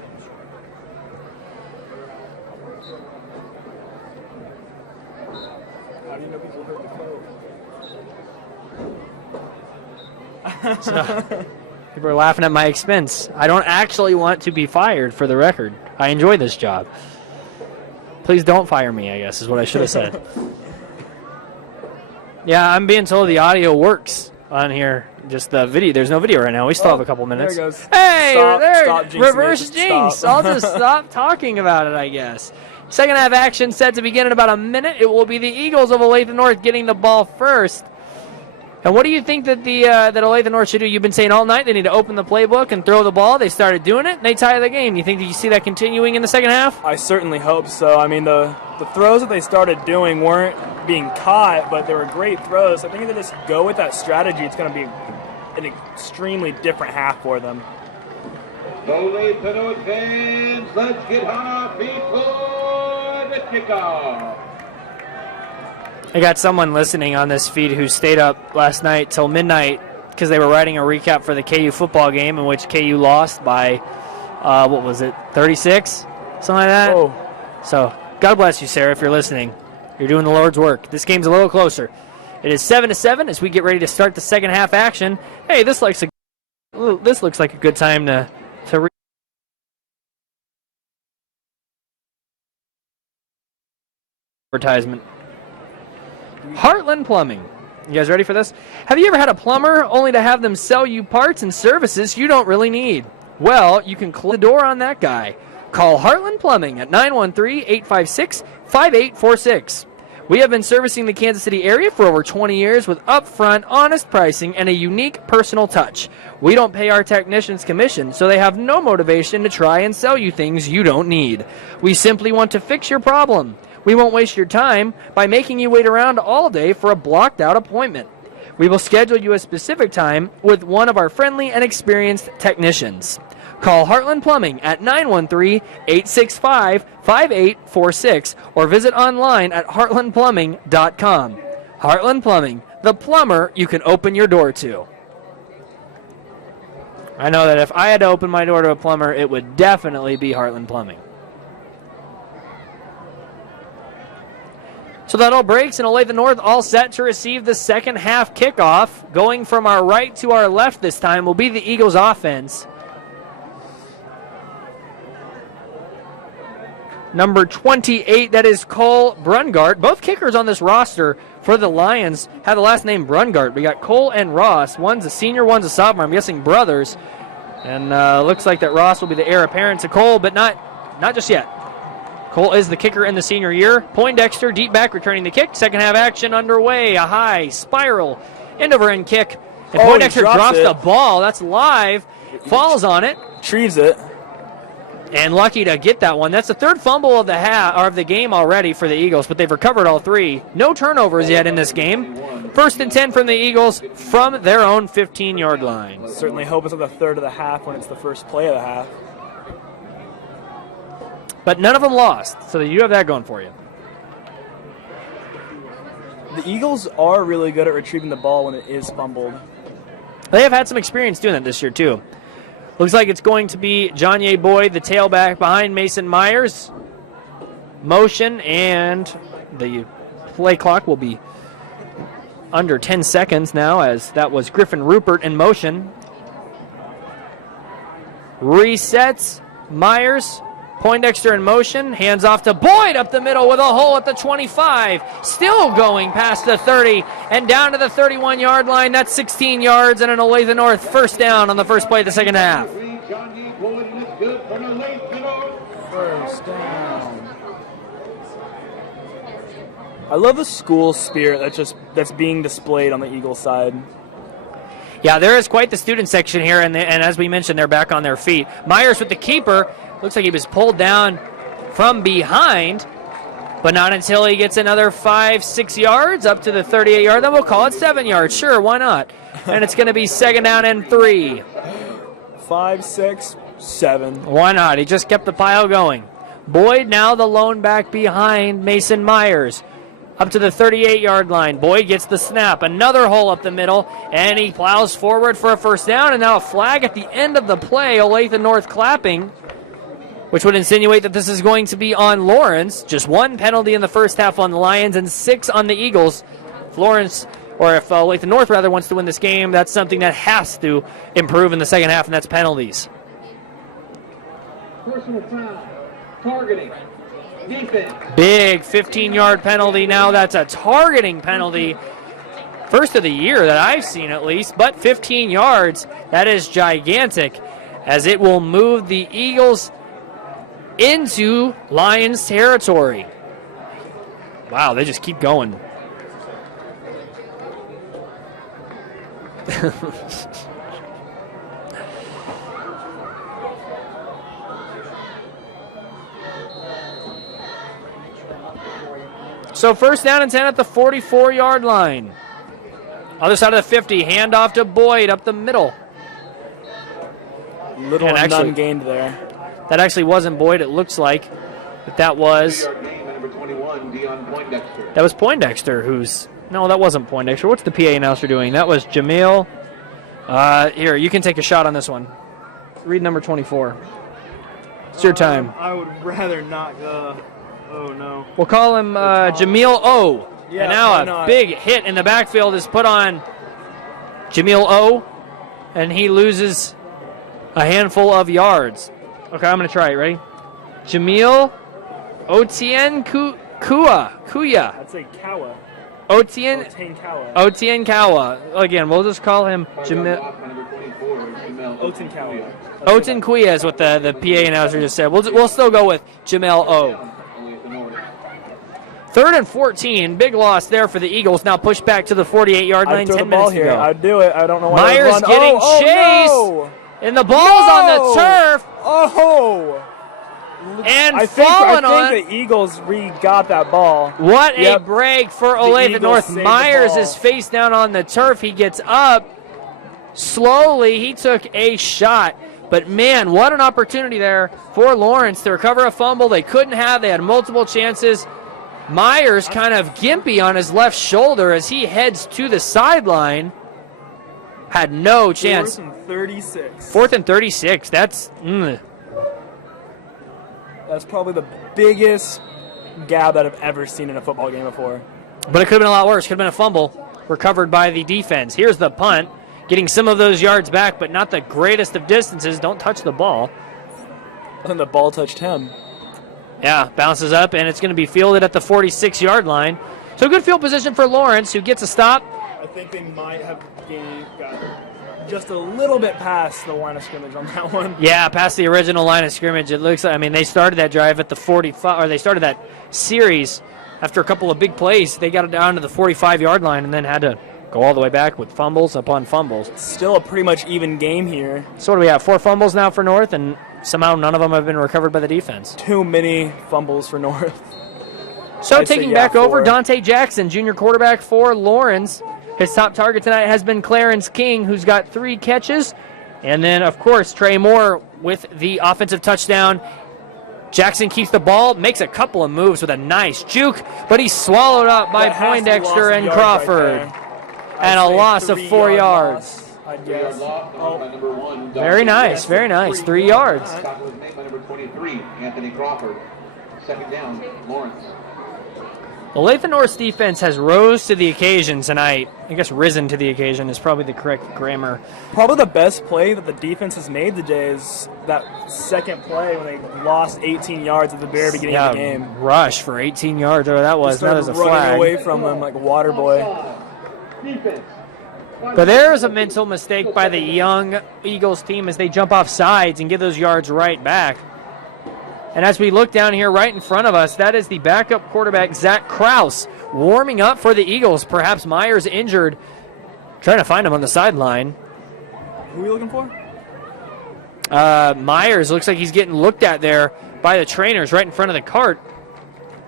How do you know people heard the quote? So, people are laughing at my expense. I don't actually want to be fired, for the record. I enjoy this job. Please don't fire me, I guess, is what I should have said. Yeah, I'm being told the audio works on here. Just the video. There's no video right now. We still have a couple minutes. There it goes. Hey, Stop jinxing it. reverse Just jinx. stop. I'll just stop talking about it, I guess. Second half action set to begin in about a minute. It will be the Eagles of Olathe North getting the ball first. And what do you think that that Olathe North should do? You've been saying all night they need to open the playbook and throw the ball. They started doing it, and they tie the game. You think that you see that continuing in the second half? I certainly hope so. I mean, the throws that they started doing weren't being caught, but they were great throws. I think if they just go with that strategy, it's going to be an extremely different half for them. Olathe North fans, let's get on our feet for the kickoff. I got someone listening on this feed who stayed up last night till midnight because they were writing a recap for the KU football game in which KU lost by, 36? Something like that? Oh. So, God bless you, Sarah, if you're listening. You're doing the Lord's work. This game's a little closer. It is 7-7 as we get ready to start the second half action. Hey, this looks like a good time to advertisement. Heartland Plumbing. You guys ready for this? Have you ever had a plumber only to have them sell you parts and services you don't really need? Well, you can close the door on that guy. Call Heartland Plumbing at 913-856-5846. We have been servicing the Kansas City area for over 20 years with upfront, honest pricing and a unique personal touch. We don't pay our technicians commission, so they have no motivation to try and sell you things you don't need. We simply want to fix your problem. We won't waste your time by making you wait around all day for a blocked-out appointment. We will schedule you a specific time with one of our friendly and experienced technicians. Call Heartland Plumbing at 913-865-5846 or visit online at heartlandplumbing.com. Heartland Plumbing, the plumber you can open your door to. I know that if I had to open my door to a plumber, it would definitely be Heartland Plumbing. So that all breaks, and Olathe North all set to receive the second half kickoff. Going from our right to our left this time will be the Eagles offense. Number 28, that is Cole Brungart. Both kickers on this roster for the Lions have the last name Brungart. We got Cole and Ross. One's a senior, one's a sophomore. I'm guessing brothers. And looks like that Ross will be the heir apparent to Cole, but not just yet. Cole is the kicker in the senior year. Poindexter, deep back, returning the kick. Second half action underway. A high spiral end-over-end kick. And Poindexter drops the ball. That's live. Falls on it. Retrieves it. And lucky to get that one. That's the third fumble of the game already for the Eagles, but they've recovered all three. No turnovers yet in this game. First and 10 from the Eagles from their own 15-yard line. Certainly hope it's at the third of the half when it's the first play of the half. But none of them lost, so you have that going for you. The Eagles are really good at retrieving the ball when it is fumbled. They have had some experience doing that this year, too. Looks like it's going to be Jonye Boyd, the tailback behind Mason Myers. Motion, and the play clock will be under 10 seconds now, as that was Griffin Rupert in motion. Resets, Myers, Poindexter in motion, hands off to Boyd up the middle with a hole at the 25. Still going past the 30 and down to the 31-yard line. That's 16 yards and an Olathe North first down on the first play of the second half. First down. I love the school spirit that's being displayed on the Eagle side. Yeah, there is quite the student section here, and as we mentioned, they're back on their feet. Myers with the keeper. Looks like he was pulled down from behind, but not until he gets another 5-6 yards up to the 38-yard. Then we'll call it 7 yards. Sure, why not? And it's going to be second down and 3. 5, 6, 7. Why not? He just kept the pile going. Boyd now the lone back behind Mason Myers. Up to the 38-yard line. Boyd gets the snap. Another hole up the middle, and he plows forward for a first down, and now a flag at the end of the play. Olathe North clapping, which would insinuate that this is going to be on Lawrence. Just one penalty in the first half on the Lions and 6 on the Eagles. If Lawrence, or if Olathe North rather, wants to win this game, that's something that has to improve in the second half, and that's penalties. Personal foul, targeting, defense. Big 15-yard penalty now. That's a targeting penalty. First of the year that I've seen at least, but 15 yards, that is gigantic, as it will move the Eagles into Lions territory. Wow, they just keep going. So first down and 10 at the 44-yard line. Other side of the 50, handoff to Boyd up the middle. Little And or actually- none gained there. That actually wasn't Boyd, it looks like. But that was Poindexter, who's... No, that wasn't Poindexter. What's the PA announcer doing? That was Jamil. Here, you can take a shot on this one. Read number 24. It's your time. I would rather not go. Oh, no. We'll call him Jamil O. Yeah, and now why a not? big hit in the backfield is put on Jamil O. And he loses a handful of yards. Okay, I'm going to try it. Ready? Jamil Otien Kuya. I'd say Kawa. Otien Otien Kawa. Again, we'll just call him Jamil. Oten Kawa. Oten Kuya is what the PA announcer just said. We'll still go with Jamel O. 3rd and 14. Big loss there for the Eagles. Now pushed back to the 48-yard line. I'd throw 10 the ball minutes to here. go. I'd do it. I don't know why. Myers they getting chased. No. And the ball's on the turf. Oh. And I falling on. think the Eagles re-got that ball. What a Yep. break for The Olathe Eagles North. saved the Myers ball. is face down on the turf. He gets up. Slowly, he took a shot. But, man, what an opportunity there for Lawrence to recover a fumble they couldn't have. They had multiple chances. Myers kind of gimpy on his left shoulder as he heads to the sideline. Had no chance. 4th and 36. 4th and 36. That's... That's probably the biggest gap that I've ever seen in a football game before. But it could have been a lot worse. Could have been a fumble recovered by the defense. Here's the punt. Getting some of those yards back, but not the greatest of distances. Don't touch the ball. And the ball touched him. Yeah, bounces up, and it's going to be fielded at the 46-yard line. So good field position for Lawrence, who gets a stop. I think they might have got just a little bit past the line of scrimmage on that one. Yeah, past the original line of scrimmage. It looks like, I mean, they started that drive at the 45, or they started that series after a couple of big plays. They got it down to the 45-yard line and then had to go all the way back with fumbles upon fumbles. Still a pretty much even game here. So what do we have? 4 fumbles now for North, and somehow none of them have been recovered by the defense. Too many fumbles for North. So I'd say, taking yeah, back over, 4. Dante Jackson, junior quarterback for Lawrence. His top target tonight has been Clarence King, who's got 3 catches. And then, of course, Trey Moore with the offensive touchdown. Jackson keeps the ball, makes a couple of moves with a nice juke, but he's swallowed up by That has to be Poindexter loss of and yards Crawford. right there. And I'd a say loss of 4 3-yard yards. loss, I guess. Oh, Very nice, very nice. 3 yards. Tackle was made by number 23, Anthony Crawford. 2nd down, Lawrence. Olathe North's defense has rose to the occasion tonight. I guess risen to the occasion is probably the correct grammar. probably the best play that the defense has made today is that second play when they lost 18 yards at the very beginning of the game. Rush for 18 yards, or that was, Just not as started a running flag. away from them like a water boy. But there's a mental mistake by the young Eagles team as they jump off sides and give those yards right back. And as we look down here right in front of us, that is the backup quarterback, Zach Kraus, warming up for the Eagles. Perhaps Myers injured, trying to find him on the sideline. Who are we looking for? Myers looks like he's getting looked at there by the trainers right in front of the cart.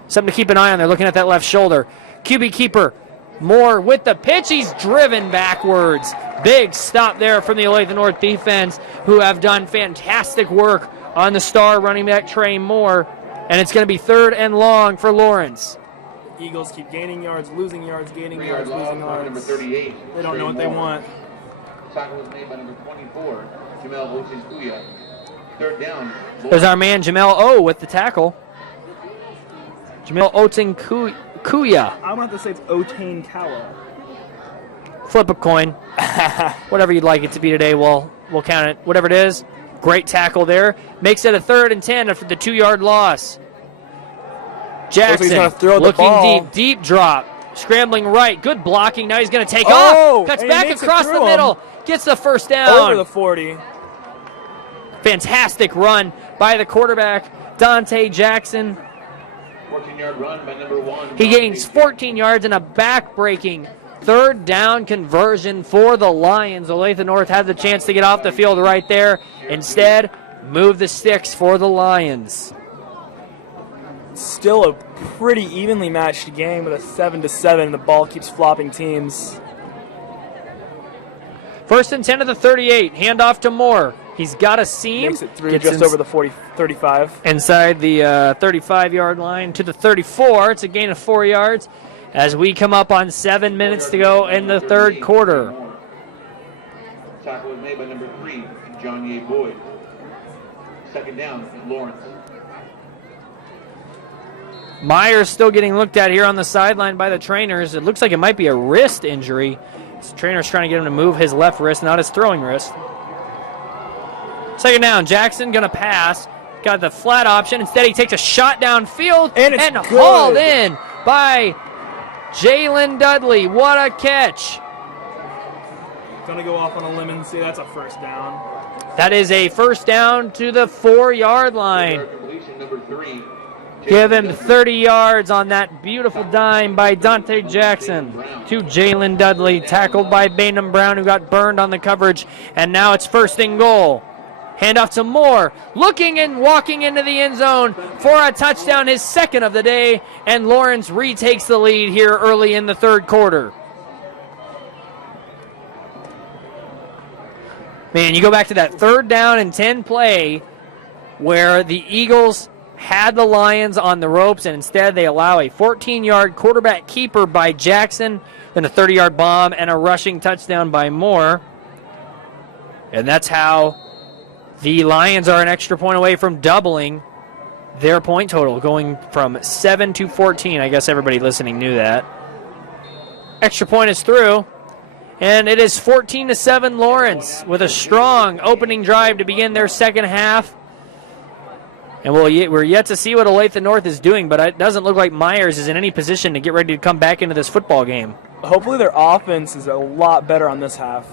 Something to keep an eye on. They're looking at that left shoulder. QB keeper Moore with the pitch. He's driven backwards. Big stop there from the Olathe North defense, who have done fantastic work on the star running back Trey Moore. And it's going to be 3rd and long for Lawrence. Eagles keep gaining yards, losing yards, gaining yards, 3-yard loss losing by number yards. 38. They don't know what they want. Tackle was made by number 24, Jamel Osinkuya. 3rd down. There's our man Jamel O with the tackle. Jamel Otenkuya. I'm going to have to say it's Otane Kawa. Flip a coin. Whatever you'd like it to be today, we'll count it. Whatever it is. Great tackle there. Makes it a 3rd and 10 after the 2-yard loss. Jackson gonna throw the looking ball. deep drop. Scrambling right. Good blocking. Now he's going to take Oh, off. Cuts and he back makes it across through the him. middle. Gets the first down. Over the 40. Fantastic run by the quarterback, Dante Jackson. 14-yard run by number 1. He gains 14 yards and a back-breaking third down conversion for the Lions. Olathe North had the chance to get off the field right there. Instead, move the sticks for the Lions. Still a pretty evenly matched game with a 7-7. The ball keeps flopping teams. 1st and 10 to the 38. Handoff to Moore. He's got a seam. Makes it through just over the 35. Inside the 35-yard line to the 34. It's a gain of 4 yards as we come up on 7 minutes to go in the third quarter. Tackle was made by number 3, John Ye Boyd. 2nd down, Lawrence. Myers still getting looked at here on the sideline by the trainers. It looks like it might be a wrist injury. The trainer's trying to get him to move his left wrist, not his throwing wrist. 2nd down, Jackson going to pass. Got the flat option. Instead, he takes a shot downfield and hauled in by Jalen Dudley. What a catch. Going to go off on a limb and see that's a first down. That is a first down to the 4-yard line. Give him 30 yards on that beautiful dime by Dante Jackson to Jalen Dudley, tackled by Bainham Brown, who got burned on the coverage, and now it's 1st and goal. Handoff to Moore, looking and walking into the end zone for a touchdown, his 2nd of the day, and Lawrence retakes the lead here early in the third quarter. Man, you go back to that 3rd down and 10 play where the Eagles had the Lions on the ropes, and instead they allow a 14-yard quarterback keeper by Jackson, then a 30-yard bomb and a rushing touchdown by Moore. And that's how the Lions are an extra point away from doubling their point total, going from 7 to 14. I guess everybody listening knew that. Extra point is through, and it is 14-7 Lawrence with a strong opening drive to begin their second half. And we're yet to see what Olathe North is doing, but it doesn't look like Myers is in any position to get ready to come back into this football game. Hopefully their offense is a lot better on this half.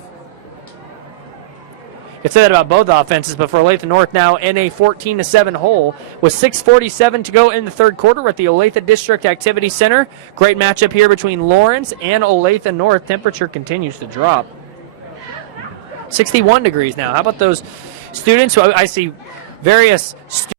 You could say that about both offenses, but for Olathe North now in a 14-7 hole with 6:47 to go in the third quarter at the Olathe District Activity Center. Great matchup here between Lawrence and Olathe North. Temperature continues to drop. 61 degrees now. How about those students? I see various students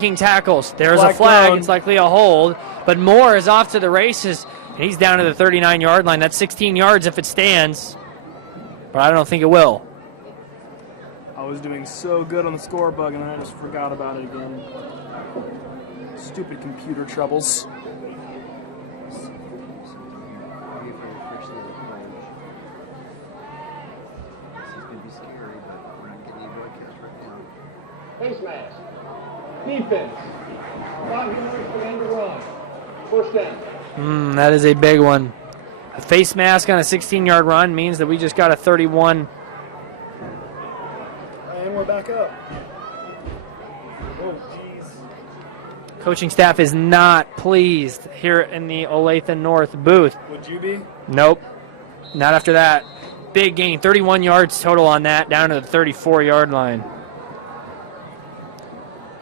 King tackles. There's a Flag flag. thrown. It's likely a hold, but Moore is off to the races. And he's down to the 39-yard line. That's 16 yards if it stands, but I don't think it will. I was doing so good on the score bug, and then I just forgot about it again. Stupid computer troubles. Face mask. Defense. 5 yards for end to run. First down. That is a big one. A face mask on a 16-yard run means that we just got a 31. And we're back up. Oh, jeez. Coaching staff is not pleased here in the Olathe North booth. Would you be? Nope. Not after that. Big gain. 31 yards total on that, down to the 34-yard line.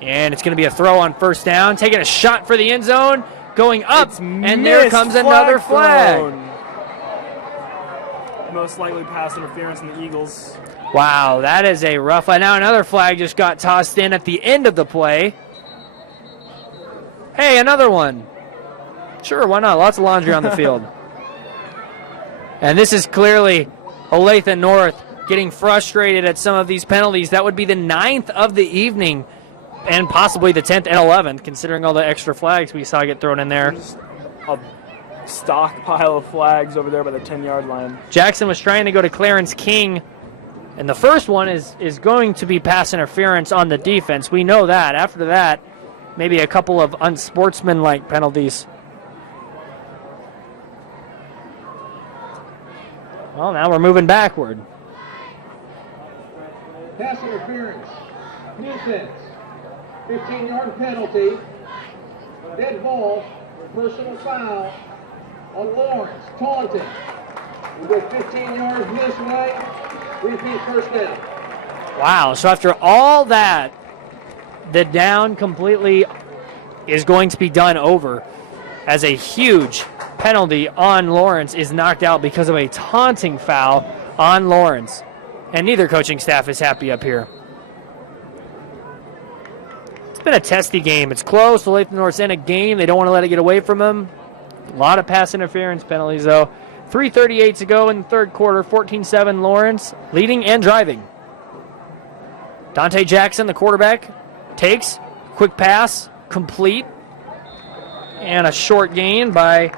And it's going to be a throw on first down. Taking a shot for the end zone. Going up. And there comes another flag. Most likely pass interference in the Eagles. Wow, that is a rough one. Now another flag just got tossed in at the end of the play. Hey, another one. Sure, why not? Lots of laundry on the field. And this is clearly Olathe North getting frustrated at some of these penalties. That would be the 9th of the evening and possibly the 10th and 11th, considering all the extra flags we saw get thrown in there. There's a stockpile of flags over there by the 10-yard line. Jackson was trying to go to Clarence King, and the first one is going to be pass interference on the defense. We know that. After that, maybe a couple of unsportsmanlike penalties. Well, now we're moving backward. Pass interference. Defense. 15-yard penalty. Dead ball. Personal foul on Lawrence. Taunting. We go 15 yards this way. Repeat first down. Wow, so after all that, the down completely is going to be done over as a huge penalty on Lawrence is knocked out because of a taunting foul on Lawrence. And neither coaching staff is happy up here. It's been a testy game. It's close. Olathe North's in a game. They don't want to let it get away from them. A lot of pass interference penalties, though. 3:38 to go in the third quarter. 14-7 Lawrence, leading and driving. Dante Jackson, the quarterback, takes. Quick pass, complete. And a short gain by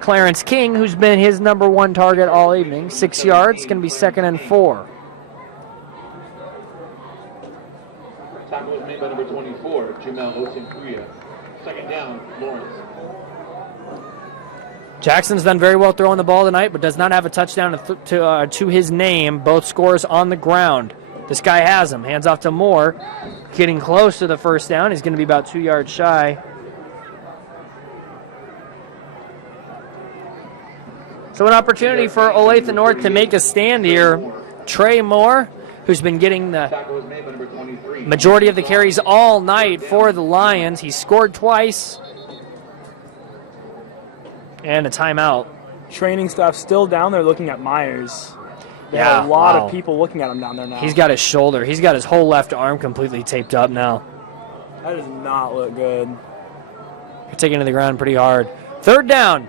Clarence King, who's been his number one target all evening. 6 yards. Going to be 2nd and 4. Tackle was made by number 24, Jamel Osinkuya. Second down, Lawrence. Jackson's done very well throwing the ball tonight, but does not have a touchdown to his name. Both scores on the ground. This guy has him. Hands off to Moore. Getting close to the first down. He's going to be about 2 yards shy. So an opportunity for Olathe North to make a stand here. Trey Moore, who's been getting the majority of the carries all night for the Lions. He scored twice. And a timeout. Training staff still down there looking at Myers. They Yeah, have a lot wow. of people looking at him down there now. He's got his shoulder. He's got his whole left arm completely taped up now. That does not look good. Taken to the ground pretty hard. Third down.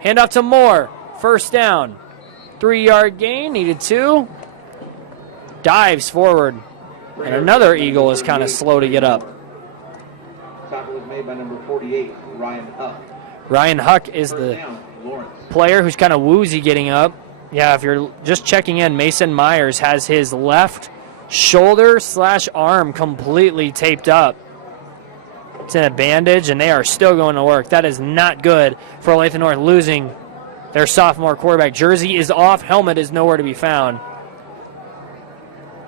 Hand off to Moore. First down. 3-yard gain. Needed 2. Dives forward. And another Eagle is kind of slow to get up. Tackle was made by number 48, Ryan Huck. Ryan Huck is the player who's kind of woozy getting up. Yeah, if you're just checking in, Mason Myers has his left shoulder/arm completely taped up. It's in a bandage, and they are still going to work. That is not good for Olathe North losing their sophomore quarterback. Jersey is off. Helmet is nowhere to be found.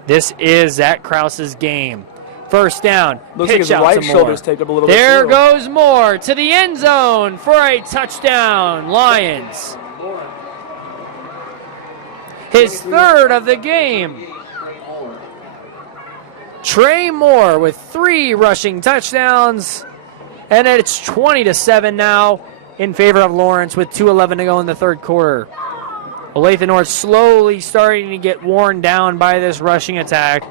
This is Zach Krause's game. First down. Looks like Pitch his out right to shoulder's Moore. taped up a little There bit. goes Moore to the end zone for a touchdown. Lions. His third of the game. Trey Moore with 3 rushing touchdowns. And it's 20-7 now in favor of Lawrence with 2:11 to go in the third quarter. Olathe North slowly starting to get worn down by this rushing attack.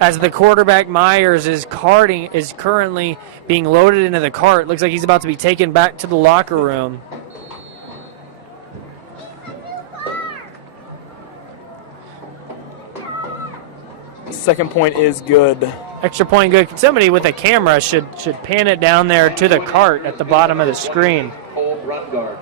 as the quarterback Myers is currently being loaded into the cart. Looks like he's about to be taken back to the locker room. Second point is good. Extra point good. Somebody with a camera should pan it down there to the cart at the bottom of the screen. Old run guard.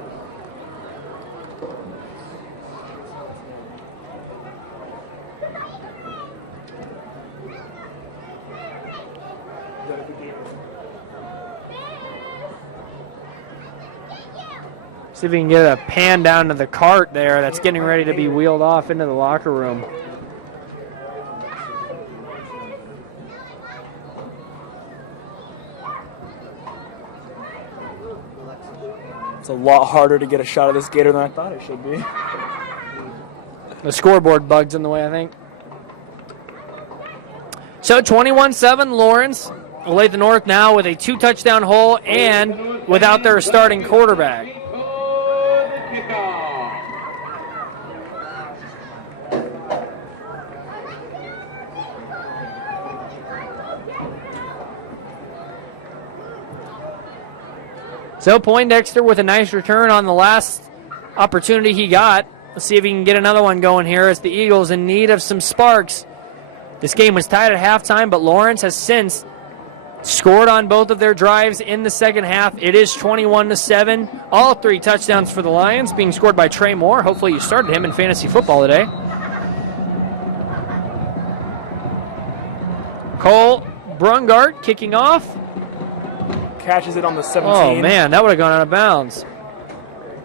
See if we can get a pan down to the cart there that's getting ready to be wheeled off into the locker room. It's a lot harder to get a shot of this gator than I thought it should be. The scoreboard bug's in the way, I think. So 21-7 Lawrence. Olathe North now with a 2-touchdown hole and without their starting quarterback. So Poindexter with a nice return on the last opportunity he got. Let's see if he can get another one going here as the Eagles in need of some sparks. This game was tied at halftime, but Lawrence has since scored on both of their drives in the second half. It is 21-7. All 3 touchdowns for the Lions being scored by Trey Moore. Hopefully you started him in fantasy football today. Cole Brungart kicking off. Catches it on the 17. Oh, man, that would have gone out of bounds.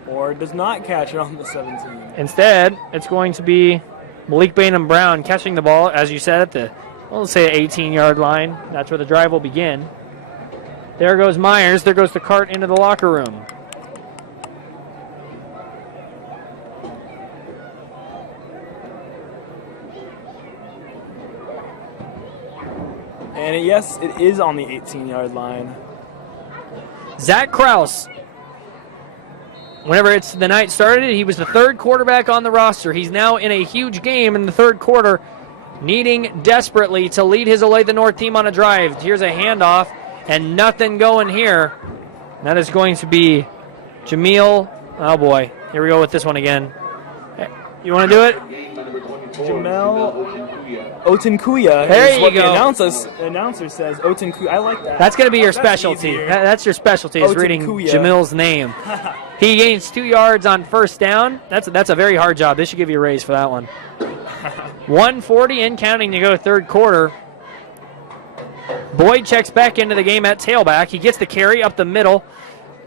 Or does not catch it on the 17. Instead, it's going to be Malik Bainham Brown catching the ball, as you said, at the, well, let's say, 18-yard line. That's where the drive will begin. There goes Myers. There goes the cart into the locker room. And yes, it is on the 18-yard line. Zach Krause. Whenever the night started, he was the 3rd quarterback on the roster. He's now in a huge game in the 3rd quarter, needing desperately to lead his Olathe North team on a drive. Here's a handoff, and nothing going here. That is going to be Jamil. Oh, boy. Here we go with this one again. You want to do it? Jamel Otunkuya. There you what go. The announcer says Otunkuya. I like that. That's going to be your specialty. That's your specialty, is reading Jamil's name. He gains 2 yards on first down. That's a very hard job. They should give you a raise for that one. 1:40 and counting to go 3rd quarter. Boyd checks back into the game at tailback. He gets the carry up the middle,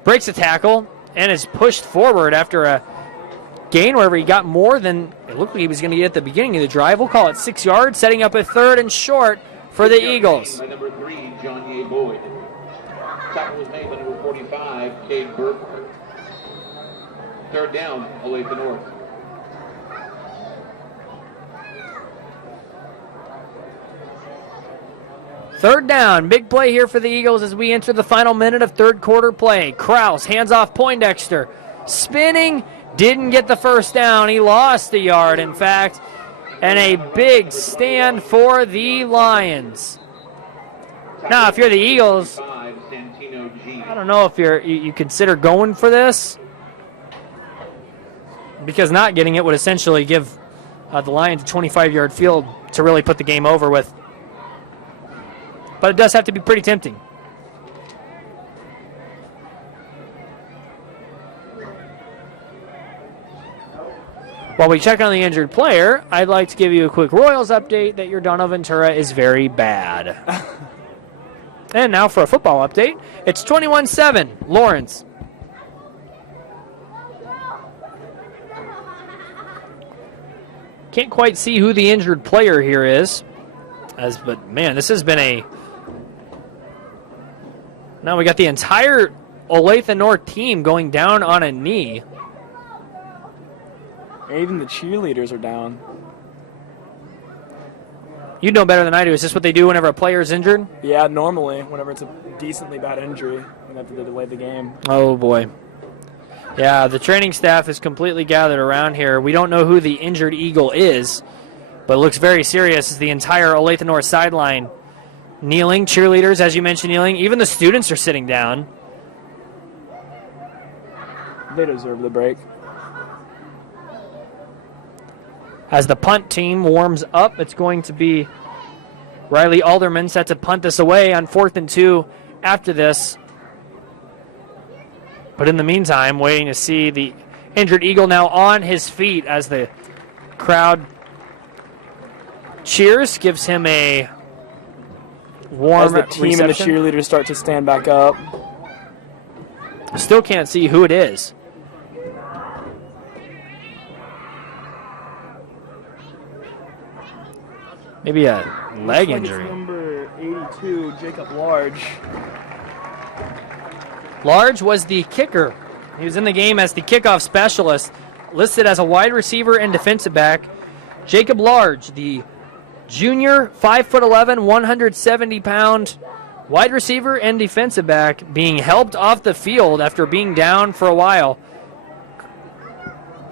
breaks a tackle, and is pushed forward after a gain wherever he got more than it looked like he was going to get at the beginning of the drive. We'll call it 6 yards, setting up a 3rd and short for the Eagles. By number 3, John Ye Boyd. Tackle was made by number 45, Cade Burkhardt. 3rd down, Olathe North. Third down, big play here for the Eagles as we enter the final minute of 3rd quarter play. Krause hands off Poindexter, spinning. Didn't get the first down. He lost a yard, in fact. And a big stand for the Lions. Now, if you're the Eagles, I don't know if you consider going for this, because not getting it would essentially give the Lions a 25-yard field to really put the game over with. But it does have to be pretty tempting. While we check on the injured player, I'd like to give you a quick Royals update that your Donovan Ventura is very bad. And now for a football update. It's 21-7, Lawrence. Can't quite see who the injured player here is. But, man, this has been a... Now we got the entire Olathe North team going down on a knee. Even the cheerleaders are down. You know better than I do. Is this what they do whenever a player is injured? Yeah, normally, whenever it's a decently bad injury, they have to delay the game. Oh, boy. Yeah, the training staff is completely gathered around here. We don't know who the injured Eagle is, but looks very serious as the entire Olathe North sideline kneeling. Cheerleaders, as you mentioned, kneeling. Even the students are sitting down. They deserve the break. As the punt team warms up, it's going to be Riley Alderman set to punt this away on 4th and 2 after this. But in the meantime, waiting to see the injured Eagle now on his feet as the crowd cheers, gives him a warm as the team reception. and the cheerleaders start to stand back up. Still can't see who it is. Maybe a leg Looks like injury. It's number 82, Jacob Large. Large was the kicker. He was in the game as the kickoff specialist, listed as a wide receiver and defensive back. Jacob Large, the junior, 5'11", 170-pound wide receiver and defensive back, being helped off the field after being down for a while.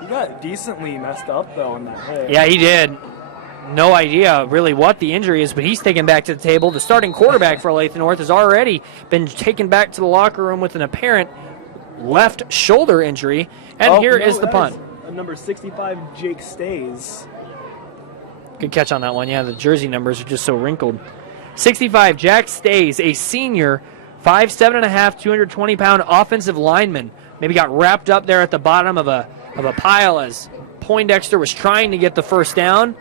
He got decently messed up, though, on that hit. Yeah, he did. No idea really what the injury is, but he's taken back to the table. The starting quarterback for Olathe North has already been taken back to the locker room with an apparent left shoulder injury. And here is the punt. Number 65, Jake Stays. Good catch on that one. Yeah, the jersey numbers are just so wrinkled. 65, Jack Stays, a senior, 5'7.5", 220-pound offensive lineman. Maybe got wrapped up there at the bottom of a pile as Poindexter was trying to get the first down.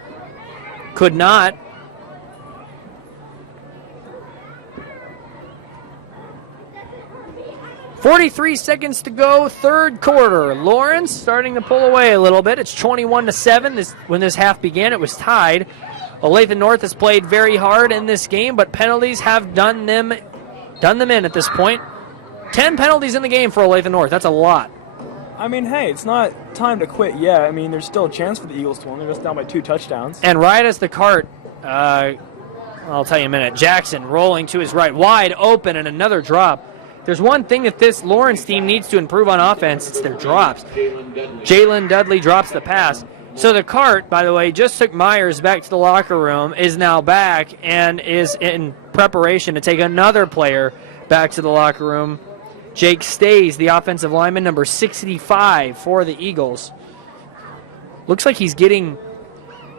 Could not. .43 seconds to go, third quarter. Lawrence starting to pull away a little bit. It's 21-7. When this half began, it was tied. Olathe North has played very hard in this game, but penalties have done them in at this point. 10 penalties in the game for Olathe North. That's a lot. I mean, hey, it's not time to quit yet. I mean, there's still a chance for the Eagles to win. They're just down by 2 touchdowns. And right as the cart, I'll tell you in a minute, Jackson rolling to his right, wide open, and another drop. There's one thing that this Lawrence team needs to improve on offense. It's their drops. Jalen Dudley drops the pass. So the cart, by the way, just took Myers back to the locker room, is now back, and is in preparation to take another player back to the locker room. Jake Stays, the offensive lineman, number 65 for the Eagles. Looks like he's getting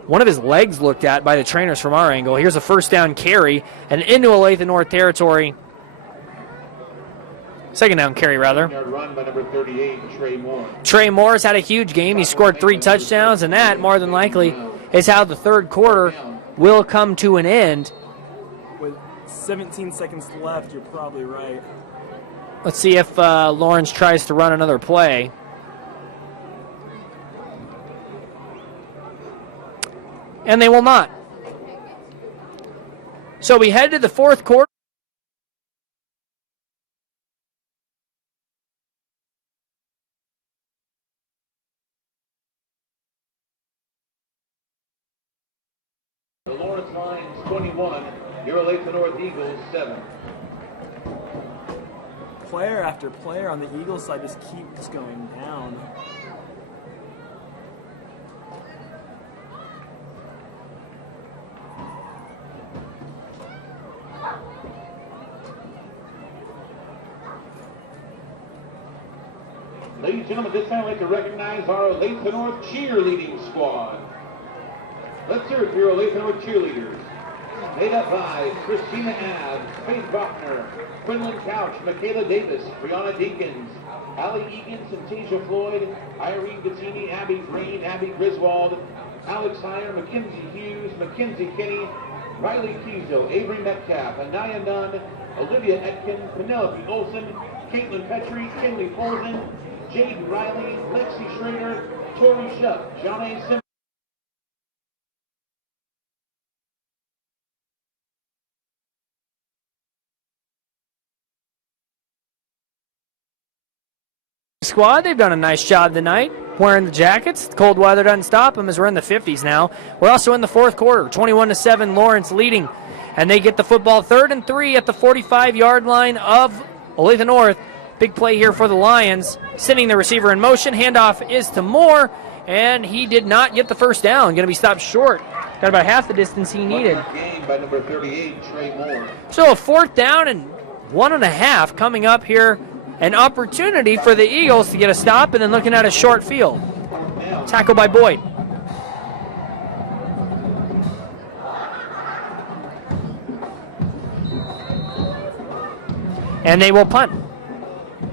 one of his legs looked at by the trainers from our angle. Here's a first down carry, and into Olathe North territory. Second down carry, rather. Run by number 38, Trey Moore. Trey Moore's had a huge game. He scored 3 touchdowns, and that, more than likely, is how the third quarter will come to an end. With 17 seconds left, you're probably right. Let's see if Lawrence tries to run another play. And they will not. So we head to the fourth quarter. The Lawrence Lions 21, your Olathe North Eagles 7. Player after player on the Eagles side just keeps going down. Ladies and gentlemen, this time I'd like to recognize our Olathe North cheerleading squad. Let's hear it for your Olathe North cheerleaders. Made up by Christina Ave, Faith Buckner, Quinlan Couch, Michaela Davis, Brianna Deakins, Allie Egan, Synthesia Floyd, Irene Gazzini, Abby Green, Abby Griswold, Alex Heyer, Mackenzie Hughes, Mackenzie Kinney, Riley Kiesel, Avery Metcalf, Anaya Nunn, Olivia Etkin, Penelope Olson, Caitlin Petrie, Kinley Folsen, Jade Riley, Lexi Schrader, Tori Shuck, John A. Simmons. Squad, they've done a nice job tonight wearing the jackets. The cold weather doesn't stop them as we're in the 50s now. We're also in the fourth quarter, 21-7, Lawrence leading, and they get the football 3rd and 3 at the 45-yard line of Olathe North. Big play here for the Lions, sending the receiver in motion. Handoff is to Moore, and he did not get the first down. Going to be stopped short Got about half the distance he needed. Game by number 38, Trey Moore. So a 4th down and 1.5 coming up here. An opportunity for the Eagles to get a stop, and then looking at a short field. Tackle by Boyd. And they will punt.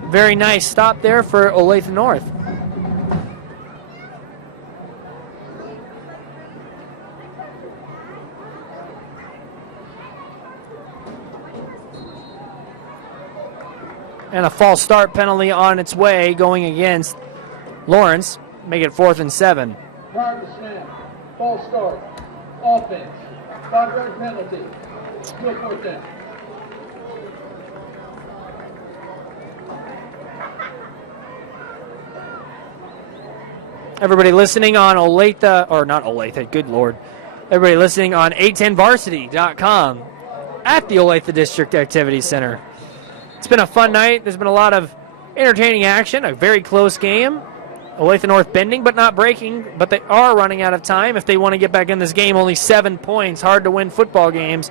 Very nice stop there for Olathe North. And a false start penalty on its way going against Lawrence. Make it 4th and 7. Prior to snap, false start, offense, 5-yard penalty, still 4th down. Everybody listening on Olathe, or not Olathe, good Lord. Everybody listening on 810varsity.com at the Olathe District Activity Center. It's been a fun night. There's been a lot of entertaining action, a very close game. Olathe North bending but not breaking, but they are running out of time if they want to get back in this game. Only 7 points, hard to win football games.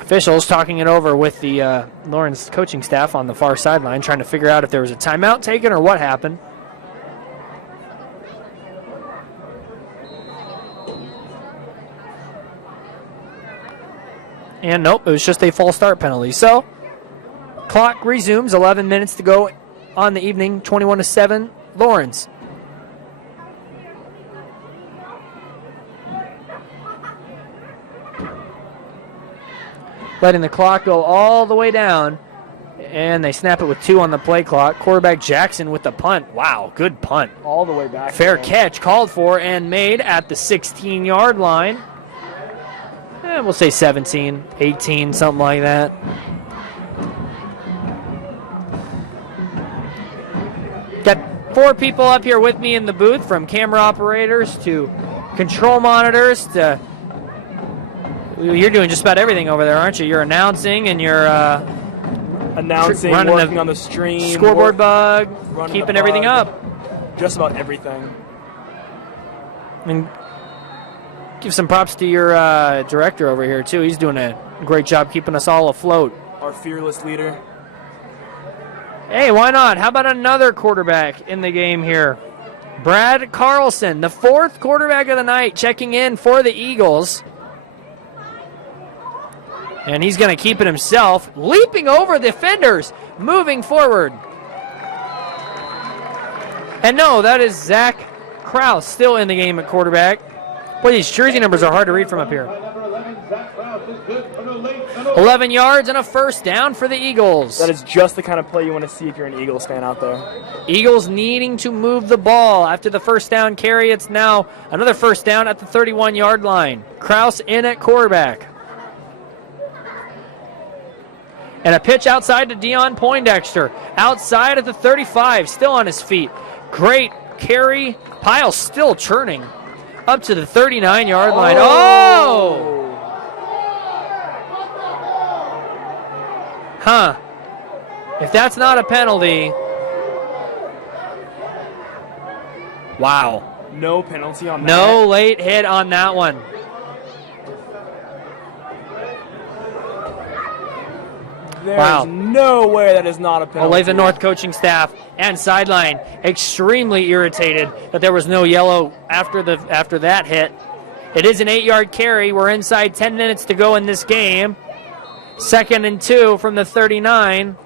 Officials talking it over with the Lawrence coaching staff on the far sideline, trying to figure out if there was a timeout taken or what happened. And nope, it was just a false start penalty. So, clock resumes, 11 minutes to go on the evening, 21-7, Lawrence. Letting the clock go all the way down, and they snap it with 2 on the play clock. Quarterback Jackson with the punt. Wow, good punt. All the way back. Fair catch called for and made at the 16-yard line. We'll say 17, 18, something like that. Got 4 people up here with me in the booth, from camera operators to control monitors to... You're doing just about everything over there, aren't you? You're announcing and you're... announcing, working on the stream. Scoreboard bug, keeping everything up. Just about everything. And give some props to your director over here, too. He's doing a great job keeping us all afloat. Our fearless leader. Hey, why not? How about another quarterback in the game here? Brad Carlson, the 4th quarterback of the night, checking in for the Eagles. And he's going to keep it himself, leaping over defenders, moving forward. And no, that is Zach Krause still in the game at quarterback. Boy, these jersey numbers are hard to read from up here. 11 yards and a 1st down for the Eagles. That is just the kind of play you want to see if you're an Eagles fan out there. Eagles needing to move the ball. After the 1st down carry, it's now another 1st down at the 31-yard line. Krause in at quarterback. And a pitch outside to Dion Poindexter. Outside at the 35, still on his feet. Great carry. Pyle still churning. Up to the 39-yard line. Oh! Huh. If that's not a penalty. Wow. No penalty on that. No late hit on that one. There's no way that is not a penalty. Olathe North coaching staff and sideline extremely irritated that there was no yellow after that hit. It is an 8-yard carry. We're inside 10 minutes to go in this game. 2nd and 2 from the 39.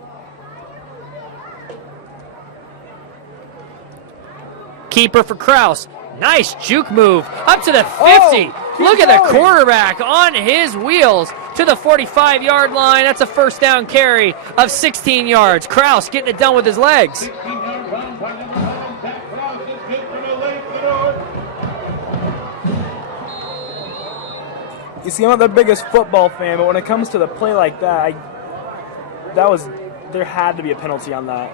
Keeper for Krause. Nice juke move up to the 50. Look at the quarterback on his wheels to the 45-yard line. That's a 1st down carry of 16 yards. Krause getting it done with his legs. You see, I'm not the biggest football fan, but when it comes to the play like that, there had to be a penalty on that.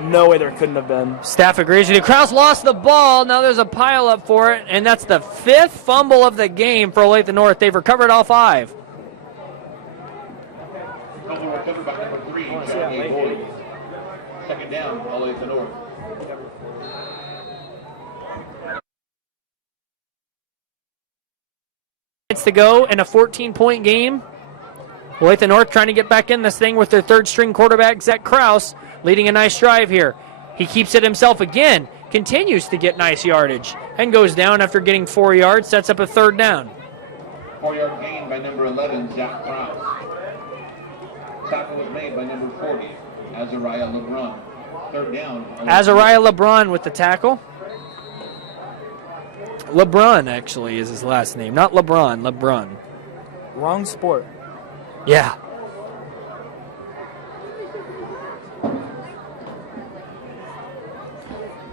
No way there couldn't have been. Staff agrees with you. Krause lost the ball. Now there's a pile up for it, and that's the 5th fumble of the game for Olathe North. They've recovered all 5. Second down, Olathe North. Minutes to go in a 14-point game. Olathe North trying to get back in this thing with their third-string quarterback, Zach Kraus, leading a nice drive here. He keeps it himself again, continues to get nice yardage, and goes down after getting 4 yards, sets up a third down. 4-yard gain by number 11, Zach Kraus. Tackle was made by number 40, Azariah LeBron. Third down. Azariah LeBron with the tackle. LeBron, actually, is his last name. Not LeBron, LeBron. Wrong sport. Yeah.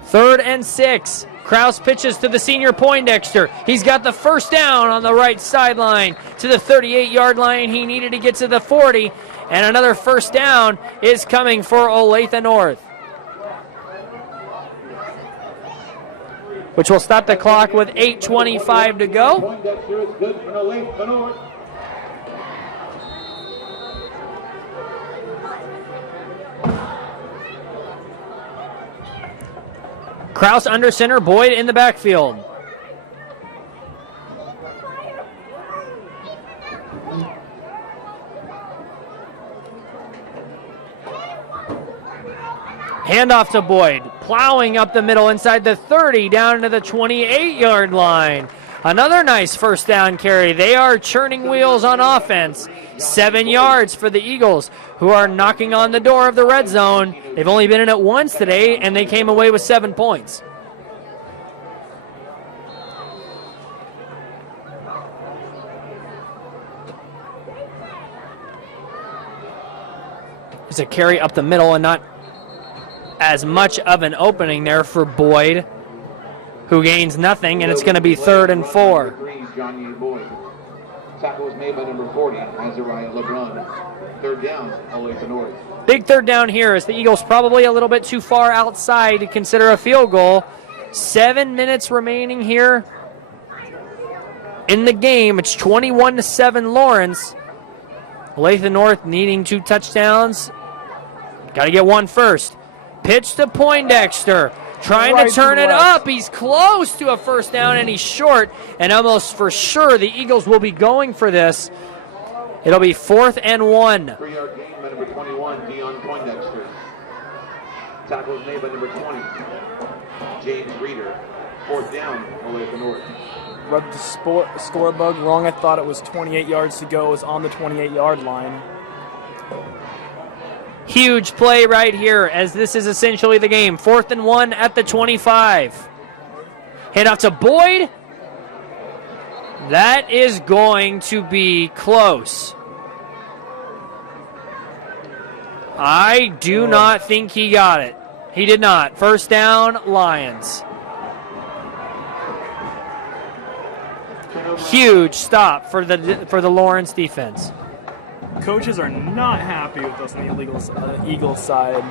Third and 6. Kraus pitches to the senior Poindexter. He's got the first down on the right sideline to the 38-yard line. He needed to get to the 40, and another first down is coming for Olathe North, which will stop the clock with 8:25 to go. Poindexter is good for Olathe North. Kraus under center, Boyd in the backfield. Handoff to Boyd, plowing up the middle inside the 30, down into the 28-yard line. Another nice first down carry. They are churning wheels on offense. 7 yards for the Eagles, who are knocking on the door of the red zone. They've only been in it once today, and they came away with 7 points. There's a carry up the middle and not as much of an opening there for Boyd, who gains nothing, and it's going to be 3rd and 4. Tackle was made by number 40, Azariah LeBron. Third down, Olathe North. Big third down here as the Eagles probably a little bit too far outside to consider a field goal. 7 minutes remaining here in the game. It's 21-7 Lawrence. Olathe North needing 2 touchdowns. Got to get one first. Pitch to Poindexter. Trying to turn it up. He's close to a first down, and he's short. And almost for sure the Eagles will be going for this. It'll be 4th and 1. 3-yard gain by number 21, Dion Poindexter. Tackle was made by number 20, James Reeder. 4th down, Olathe North. Rubbed the score bug wrong. I thought it was 28 yards to go. It was on the 28-yard line. Huge play right here as this is essentially the game. 4th and 1 at the 25. Hand off to Boyd. That is going to be close. I do not think he got it. He did not. First down, Lions. Huge stop for the Lawrence defense. Coaches are not happy with us on the Eagles side.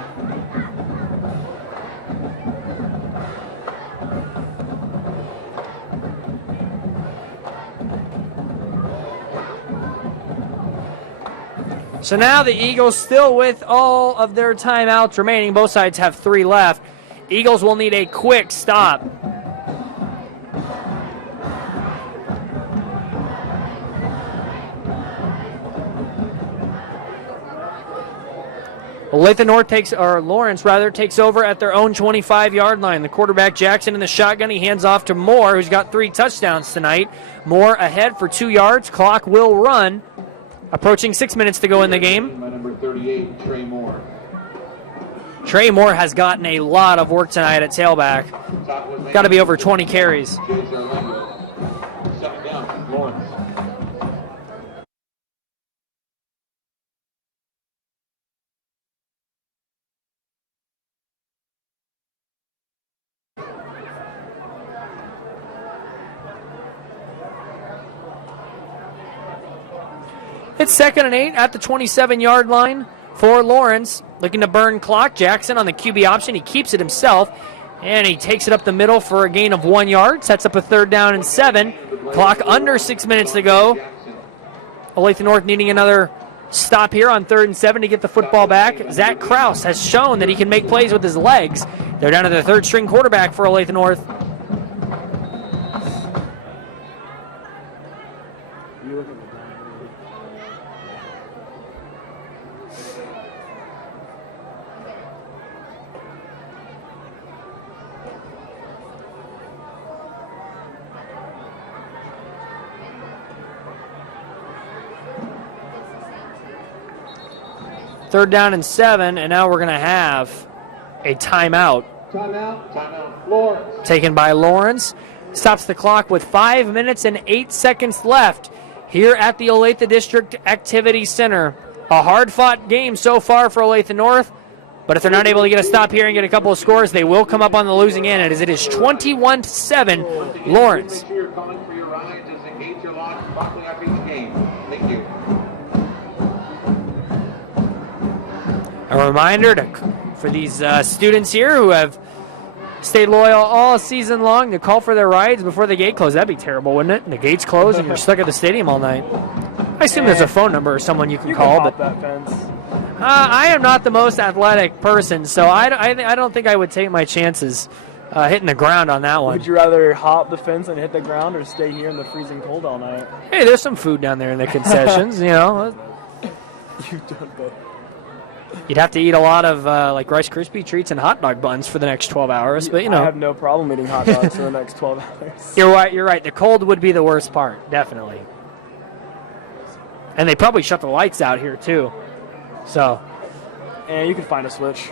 So now the Eagles still with all of their timeouts remaining. Both sides have 3 left. Eagles will need a quick stop. Olathe North Lawrence takes over at their own 25-yard line. The quarterback Jackson in the shotgun. He hands off to Moore, who's got 3 touchdowns tonight. Moore ahead for 2 yards. Clock will run. Approaching 6 minutes to go in the game. By number 38, Trey Moore. Trey Moore has gotten a lot of work tonight at tailback. Got to be over 20 carries. Second down, Lawrence. It's 2nd and 8 at the 27-yard line for Lawrence. Looking to burn clock. Jackson on the QB option. He keeps it himself, and he takes it up the middle for a gain of 1 yard. Sets up a 3rd down and 7. Clock under 6 minutes to go. Olathe North needing another stop here on 3rd and 7 to get the football back. Zach Kraus has shown that he can make plays with his legs. They're down to their 3rd string quarterback for Olathe North. Third down and 7, and now we're going to have a timeout. Timeout. Lawrence. Taken by Lawrence. Stops the clock with 5 minutes and 8 seconds left here at the Olathe District Activity Center. A hard-fought game so far for Olathe North, but if they're not able to get a stop here and get a couple of scores, they will come up on the losing end as it is 21-7 Lawrence. Make sure you're calling for your rides as the gates are locked promptly after each game. Thank you. A reminder for these students here who have stayed loyal all season long to call for their rides before the gate closed. That'd be terrible, wouldn't it? The gates close and you're stuck at the stadium all night. I assume there's a phone number or someone you can call. Hop that fence. I am not the most athletic person, so I don't think I would take my chances hitting the ground on that one. Would you rather hop the fence and hit the ground or stay here in the freezing cold all night? Hey, there's some food down there in the concessions, you know. You've done both. You'd have to eat a lot of like Rice Krispie treats and hot dog buns for the next 12 hours, but you know. I have no problem eating hot dogs for the next 12 hours. You're right. The cold would be the worst part, definitely. And they probably shut the lights out here too. So, and you can find a switch.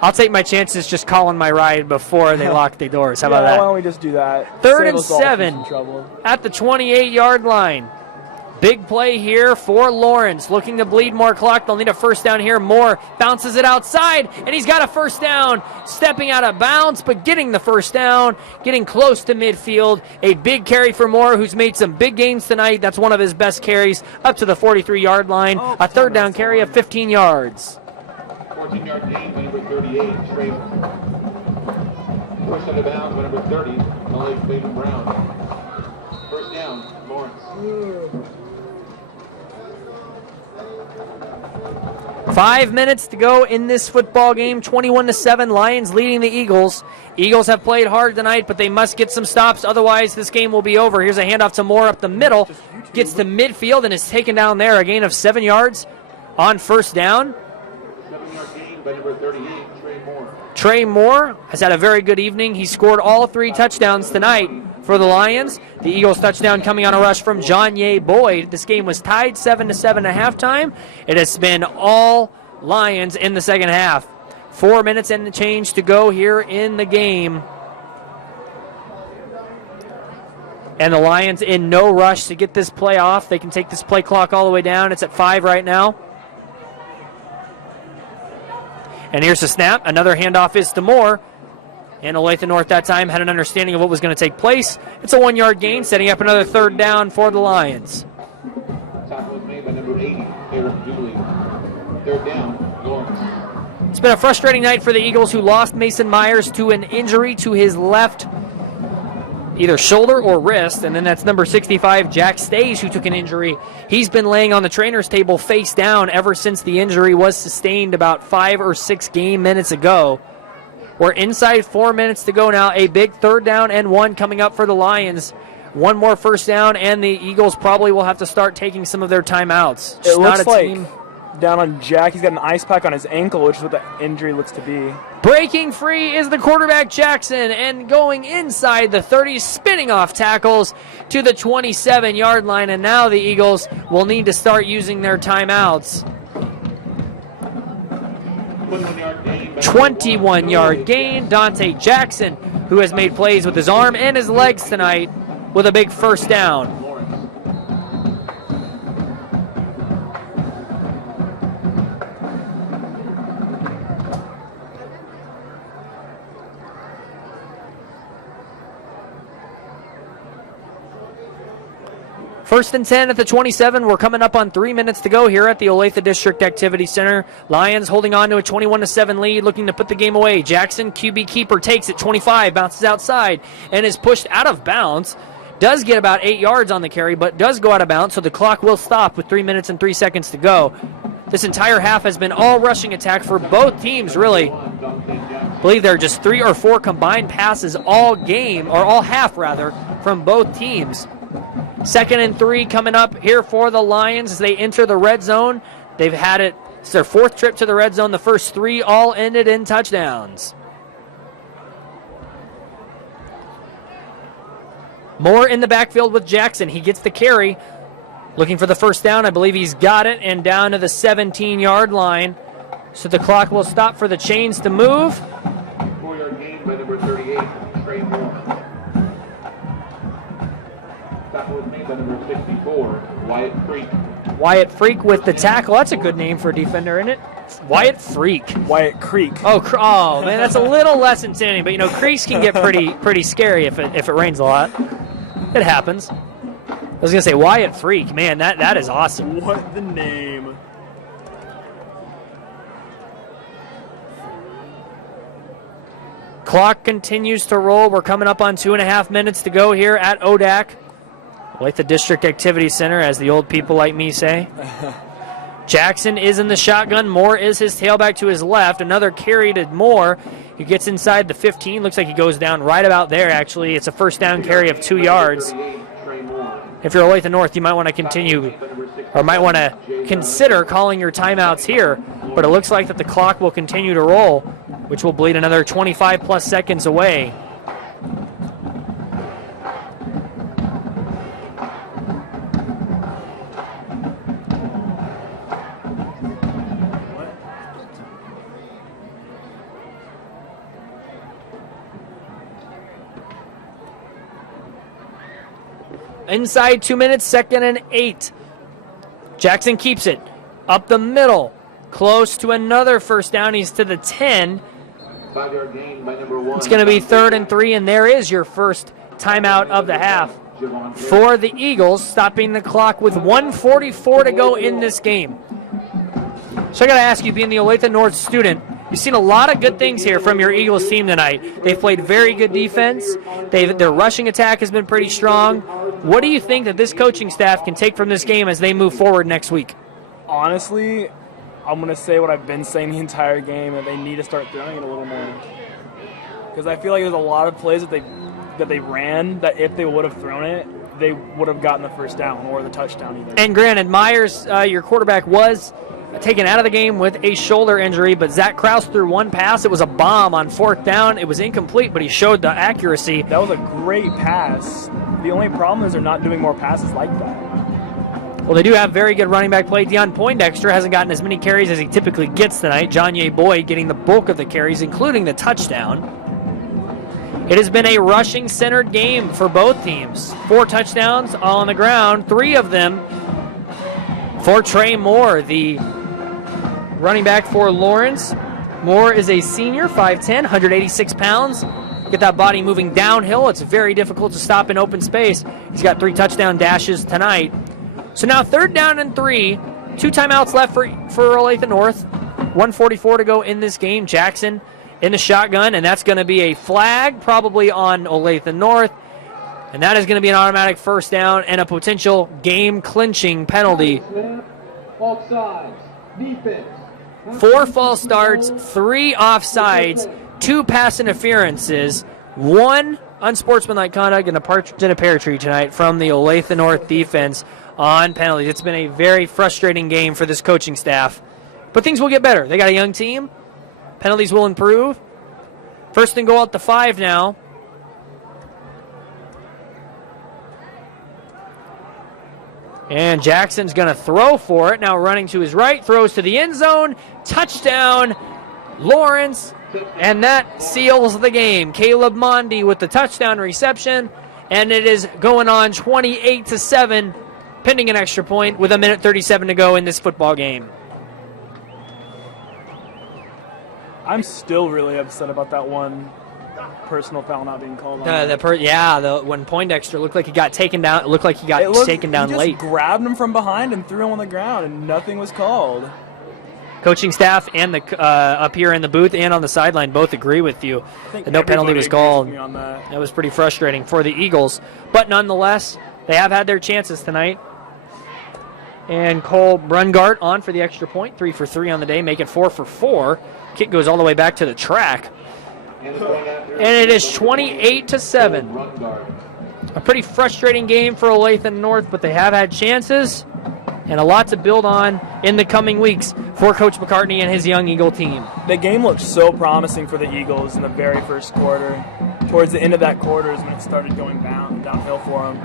I'll take my chances just calling my ride before they lock the doors. How about that? Why don't we just do that? 3rd and 7 at the 28-yard line. Big play here for Lawrence. Looking to bleed more clock. They'll need a first down here. Moore bounces it outside, and he's got a first down. Stepping out of bounds, but getting the first down. Getting close to midfield. A big carry for Moore, who's made some big gains tonight. That's one of his best carries up to the 43-yard line. A third down carry of 15 yards. 14-yard gain by number 38, Trey. First out of bounds by number 30, Malik Baden Brown. First down, Lawrence. 5 minutes to go in this football game. 21-7, Lions leading the Eagles. Eagles have played hard tonight, but they must get some stops. Otherwise, this game will be over. Here's a handoff to Moore up the middle. Gets to midfield and is taken down there. A gain of 7 yards on first down. 7-yard gain by number 38, Trey Moore. Trey Moore has had a very good evening. He scored all 3 touchdowns tonight for the Lions. The Eagles touchdown coming on a rush from John Ye Boyd. This game was tied 7-7 at halftime. It has been all Lions in the second half. 4 minutes and change to go here in the game. And the Lions in no rush to get this play off. They can take this play clock all the way down. It's at 5 right now. And here's the snap. Another handoff is to Moore. And Olathe North that time had an understanding of what was going to take place. It's a 1-yard gain, setting up another third down for the Lions. Tackle was made by number 80, Eric Dooley. Third down, Lawrence. It's been a frustrating night for the Eagles, who lost Mason Myers to an injury to his left either shoulder or wrist, and then that's number 65, Jack Stays, who took an injury. He's been laying on the trainer's table face down ever since the injury was sustained about 5 or 6 game minutes ago. We're inside 4 minutes to go now. A big third down and 1 coming up for the Lions. One more first down, and the Eagles probably will have to start taking some of their timeouts. It looks like down on Jack, he's got an ice pack on his ankle, which is what the injury looks to be. Breaking free is the quarterback Jackson, and going inside the 30, spinning off tackles to the 27-yard line, and now the Eagles will need to start using their timeouts. 21-yard gain. Dante Jackson, who has made plays with his arm and his legs tonight, with a big first down. First and 10 at the 27. We're coming up on 3 minutes to go here at the Olathe District Activity Center. Lions holding on to a 21-7 lead, looking to put the game away. Jackson, QB keeper, takes it 25, bounces outside, and is pushed out of bounds Does get about 8 yards on the carry, but does go out of bounds, so the clock will stop with 3 minutes and 3 seconds to go. This entire half has been all rushing attack for both teams, really. I believe there are just 3 or 4 combined passes all game, or all half rather, from both teams. 2nd and 3 coming up here for the Lions as they enter the red zone. They've had it, it's their 4th trip to the red zone. The first 3 all ended in touchdowns. Moore in the backfield with Jackson. He gets the carry. Looking for the first down. I believe he's got it, and down to the 17-yard line. So the clock will stop for the chains to move. 4-yard gain by number 38, Trey Moore. Tackle was made by number 64, Wyatt Freak. Wyatt Freak with the tackle. That's a good name for a defender, isn't it? Wyatt Freak. Wyatt Creek. Oh, man, that's a little less intimidating. But, you know, creeks can get pretty scary if it rains a lot. It happens. I was going to say Wyatt Freak. Man, that is awesome. What the name? Clock continues to roll. We're coming up on 2.5 minutes to go here at ODAC. Like the District Activity Center, as the old people like me say. Jackson is in the shotgun. Moore is his tailback to his left. Another carry to Moore. He gets inside the 15. Looks like he goes down right about there, actually. It's a first down carry of 2 yards. If you're Olathe North, you might want to continue, or might want to consider calling your timeouts here. But it looks like that the clock will continue to roll, which will bleed another 25-plus seconds away. Inside 2 minutes, 2nd and 8. Jackson keeps it up the middle, close to another first down. He's to the 10. 5-yard gain by number 1. It's going to be 3rd and 3, and there is your first timeout of the half for the Eagles, stopping the clock with 1:44 to go in this game. So I got to ask you, being the Olathe North student, you've seen a lot of good things here from your Eagles team tonight. They've played very good defense. Their rushing attack has been pretty strong. What do you think that this coaching staff can take from this game as they move forward next week? Honestly, I'm going to say what I've been saying the entire game, that they need to start throwing it a little more. Because I feel like there's a lot of plays that they ran that if they would have thrown it, they would have gotten the first down or the touchdown either. And granted, Myers, your quarterback, was taken out of the game with a shoulder injury, but Zach Krause threw one pass. It was a bomb on 4th down. It was incomplete, but he showed the accuracy. That was a great pass. The only problem is they're not doing more passes like that. Well, they do have very good running back play. Deion Poindexter hasn't gotten as many carries as he typically gets tonight. Jonye Boyd getting the bulk of the carries, including the touchdown. It has been a rushing-centered game for both teams. 4 touchdowns, all on the ground. 3 of them for Trey Moore, the running back for Lawrence. Moore is a senior, 5'10", 186 pounds. Get that body moving downhill. It's very difficult to stop in open space. He's got 3 touchdown dashes tonight. So now 3rd down and 3. 2 timeouts left for Olathe North. 1:44 to go in this game. Jackson in the shotgun, and that's going to be a flag probably on Olathe North. And that is going to be an automatic first down and a potential game-clinching penalty. Offsides. Defense. 4 false starts, 3 offsides, 2 pass interferences, 1 unsportsmanlike conduct, and a partridge in a pear tree tonight from the Olathe North defense on penalties. It's been a very frustrating game for this coaching staff. But things will get better. They got a young team. Penalties will improve. 1st and goal at the 5 now. And Jackson's going to throw for it. Now running to his right, throws to the end zone. Touchdown, Lawrence. And that seals the game. Caleb Mondi with the touchdown reception. And it is going on 28-7, pending an extra point with 1:37 to go in this football game. I'm still really upset about that one personal foul not being called on. When Poindexter looked like he got taken down, it looked like he got taken down he late. just grabbed him from behind and threw him on the ground, and nothing was called. coaching staff and the up here in the booth and on the sideline both agree with you. think The no penalty everybody was agrees called. with me on that. That was pretty frustrating for the Eagles. But nonetheless, they have had their chances tonight. And Cole Brungart on for the extra point. 3 for 3 on the day, make it 4 for 4. Kick goes all the way back to the track. And it is 28-7. A pretty frustrating game for Olathe North, but they have had chances and a lot to build on in the coming weeks for Coach McCartney and his young Eagle team. The game looked so promising for the Eagles in the very first quarter. Towards the end of that quarter is when it started going downhill for them.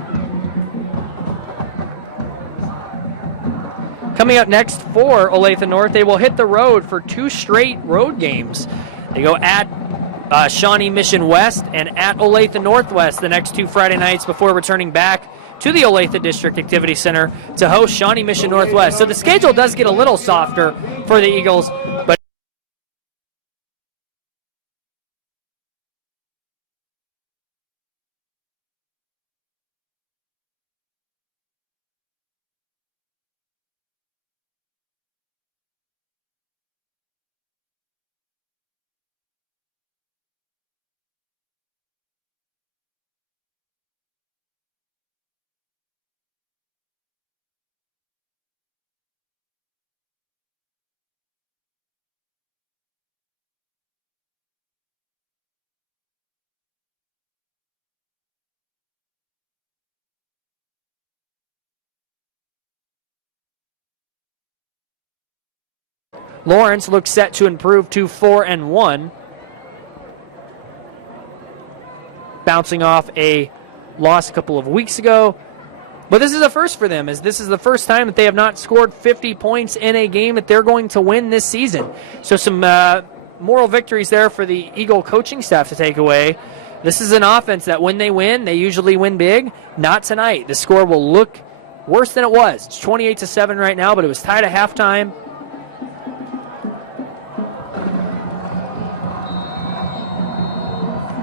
Coming up next for Olathe North, they will hit the road for 2 straight road games. They go at Shawnee Mission West and at Olathe Northwest the next 2 Friday nights before returning back to the Olathe District Activity Center to host Shawnee Mission Northwest. So the schedule does get a little softer for the Eagles, but Lawrence looks set to improve to 4-1. Bouncing off a loss a couple of weeks ago. But this is a first for them, as this is the first time that they have not scored 50 points in a game that they're going to win this season. So some moral victories there for the Eagle coaching staff to take away. This is an offense that when they win, they usually win big. Not tonight. The score will look worse than it was. It's 28-7 right now, but it was tied at halftime.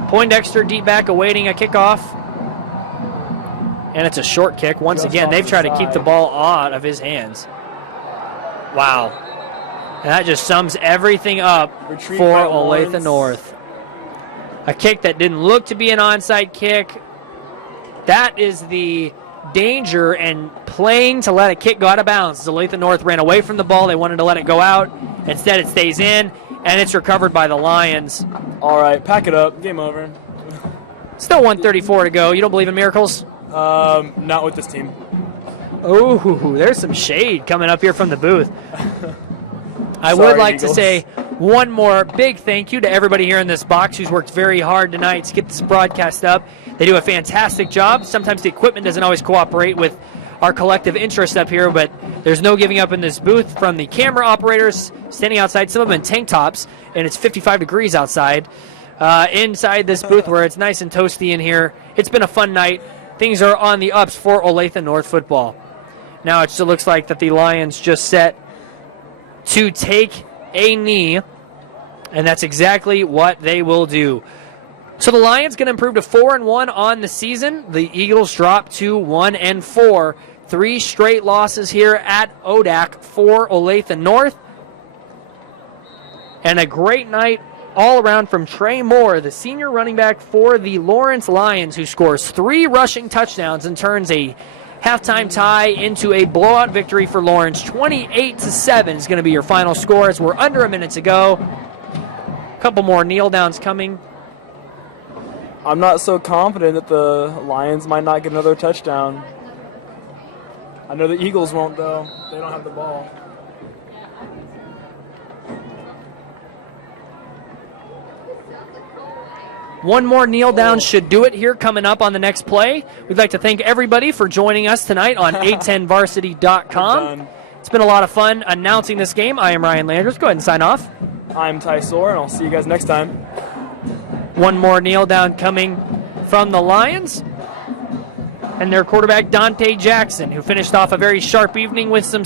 Poindexter deep back awaiting a kickoff. And it's a short kick. Once again, they've tried to keep the ball out of his hands. Wow. And that just sums everything up for Olathe North. A kick that didn't look to be an onside kick. That is the danger and playing to let a kick go out of bounds. Olathe North ran away from the ball. They wanted to let it go out. Instead, it stays in, and it's recovered by the Lions. All right, pack it up. Game over. Still 1:34 to go. You don't believe in miracles? Not with this team. Oh, there's some shade coming up here from the booth. I Sorry, would like Eagles. to say one more big thank you to everybody here in this box who's worked very hard tonight to get this broadcast up. They do a fantastic job. Sometimes the equipment doesn't always cooperate with our collective interest up here, but there's no giving up in this booth from the camera operators standing outside, some of them in tank tops, and it's 55 degrees outside. Inside this booth where it's nice and toasty in here. It's been a fun night. Things are on the ups for Olathe North football. Now it still looks like that the Lions just set to take a knee, and that's exactly what they will do. So the Lions going to improve to 4-1 on the season. The Eagles drop to 1-4. 3 straight losses here at ODAC for Olathe North. And a great night all around from Trey Moore, the senior running back for the Lawrence Lions, who scores 3 rushing touchdowns and turns a halftime tie into a blowout victory for Lawrence. 28-7 is going to be your final score as we're under a minute to go. A couple more kneel downs coming. I'm not so confident that the Lions might not get another touchdown. I know the Eagles won't, though. They don't have the ball. One more kneel down should do it here coming up on the next play. We'd like to thank everybody for joining us tonight on 810varsity.com. It's been a lot of fun announcing this game. I am Ryan Landers. Go ahead and sign off. I'm Ty Soar, and I'll see you guys next time. One more kneel down coming from the Lions. And their quarterback, Dante Jackson, who finished off a very sharp evening with some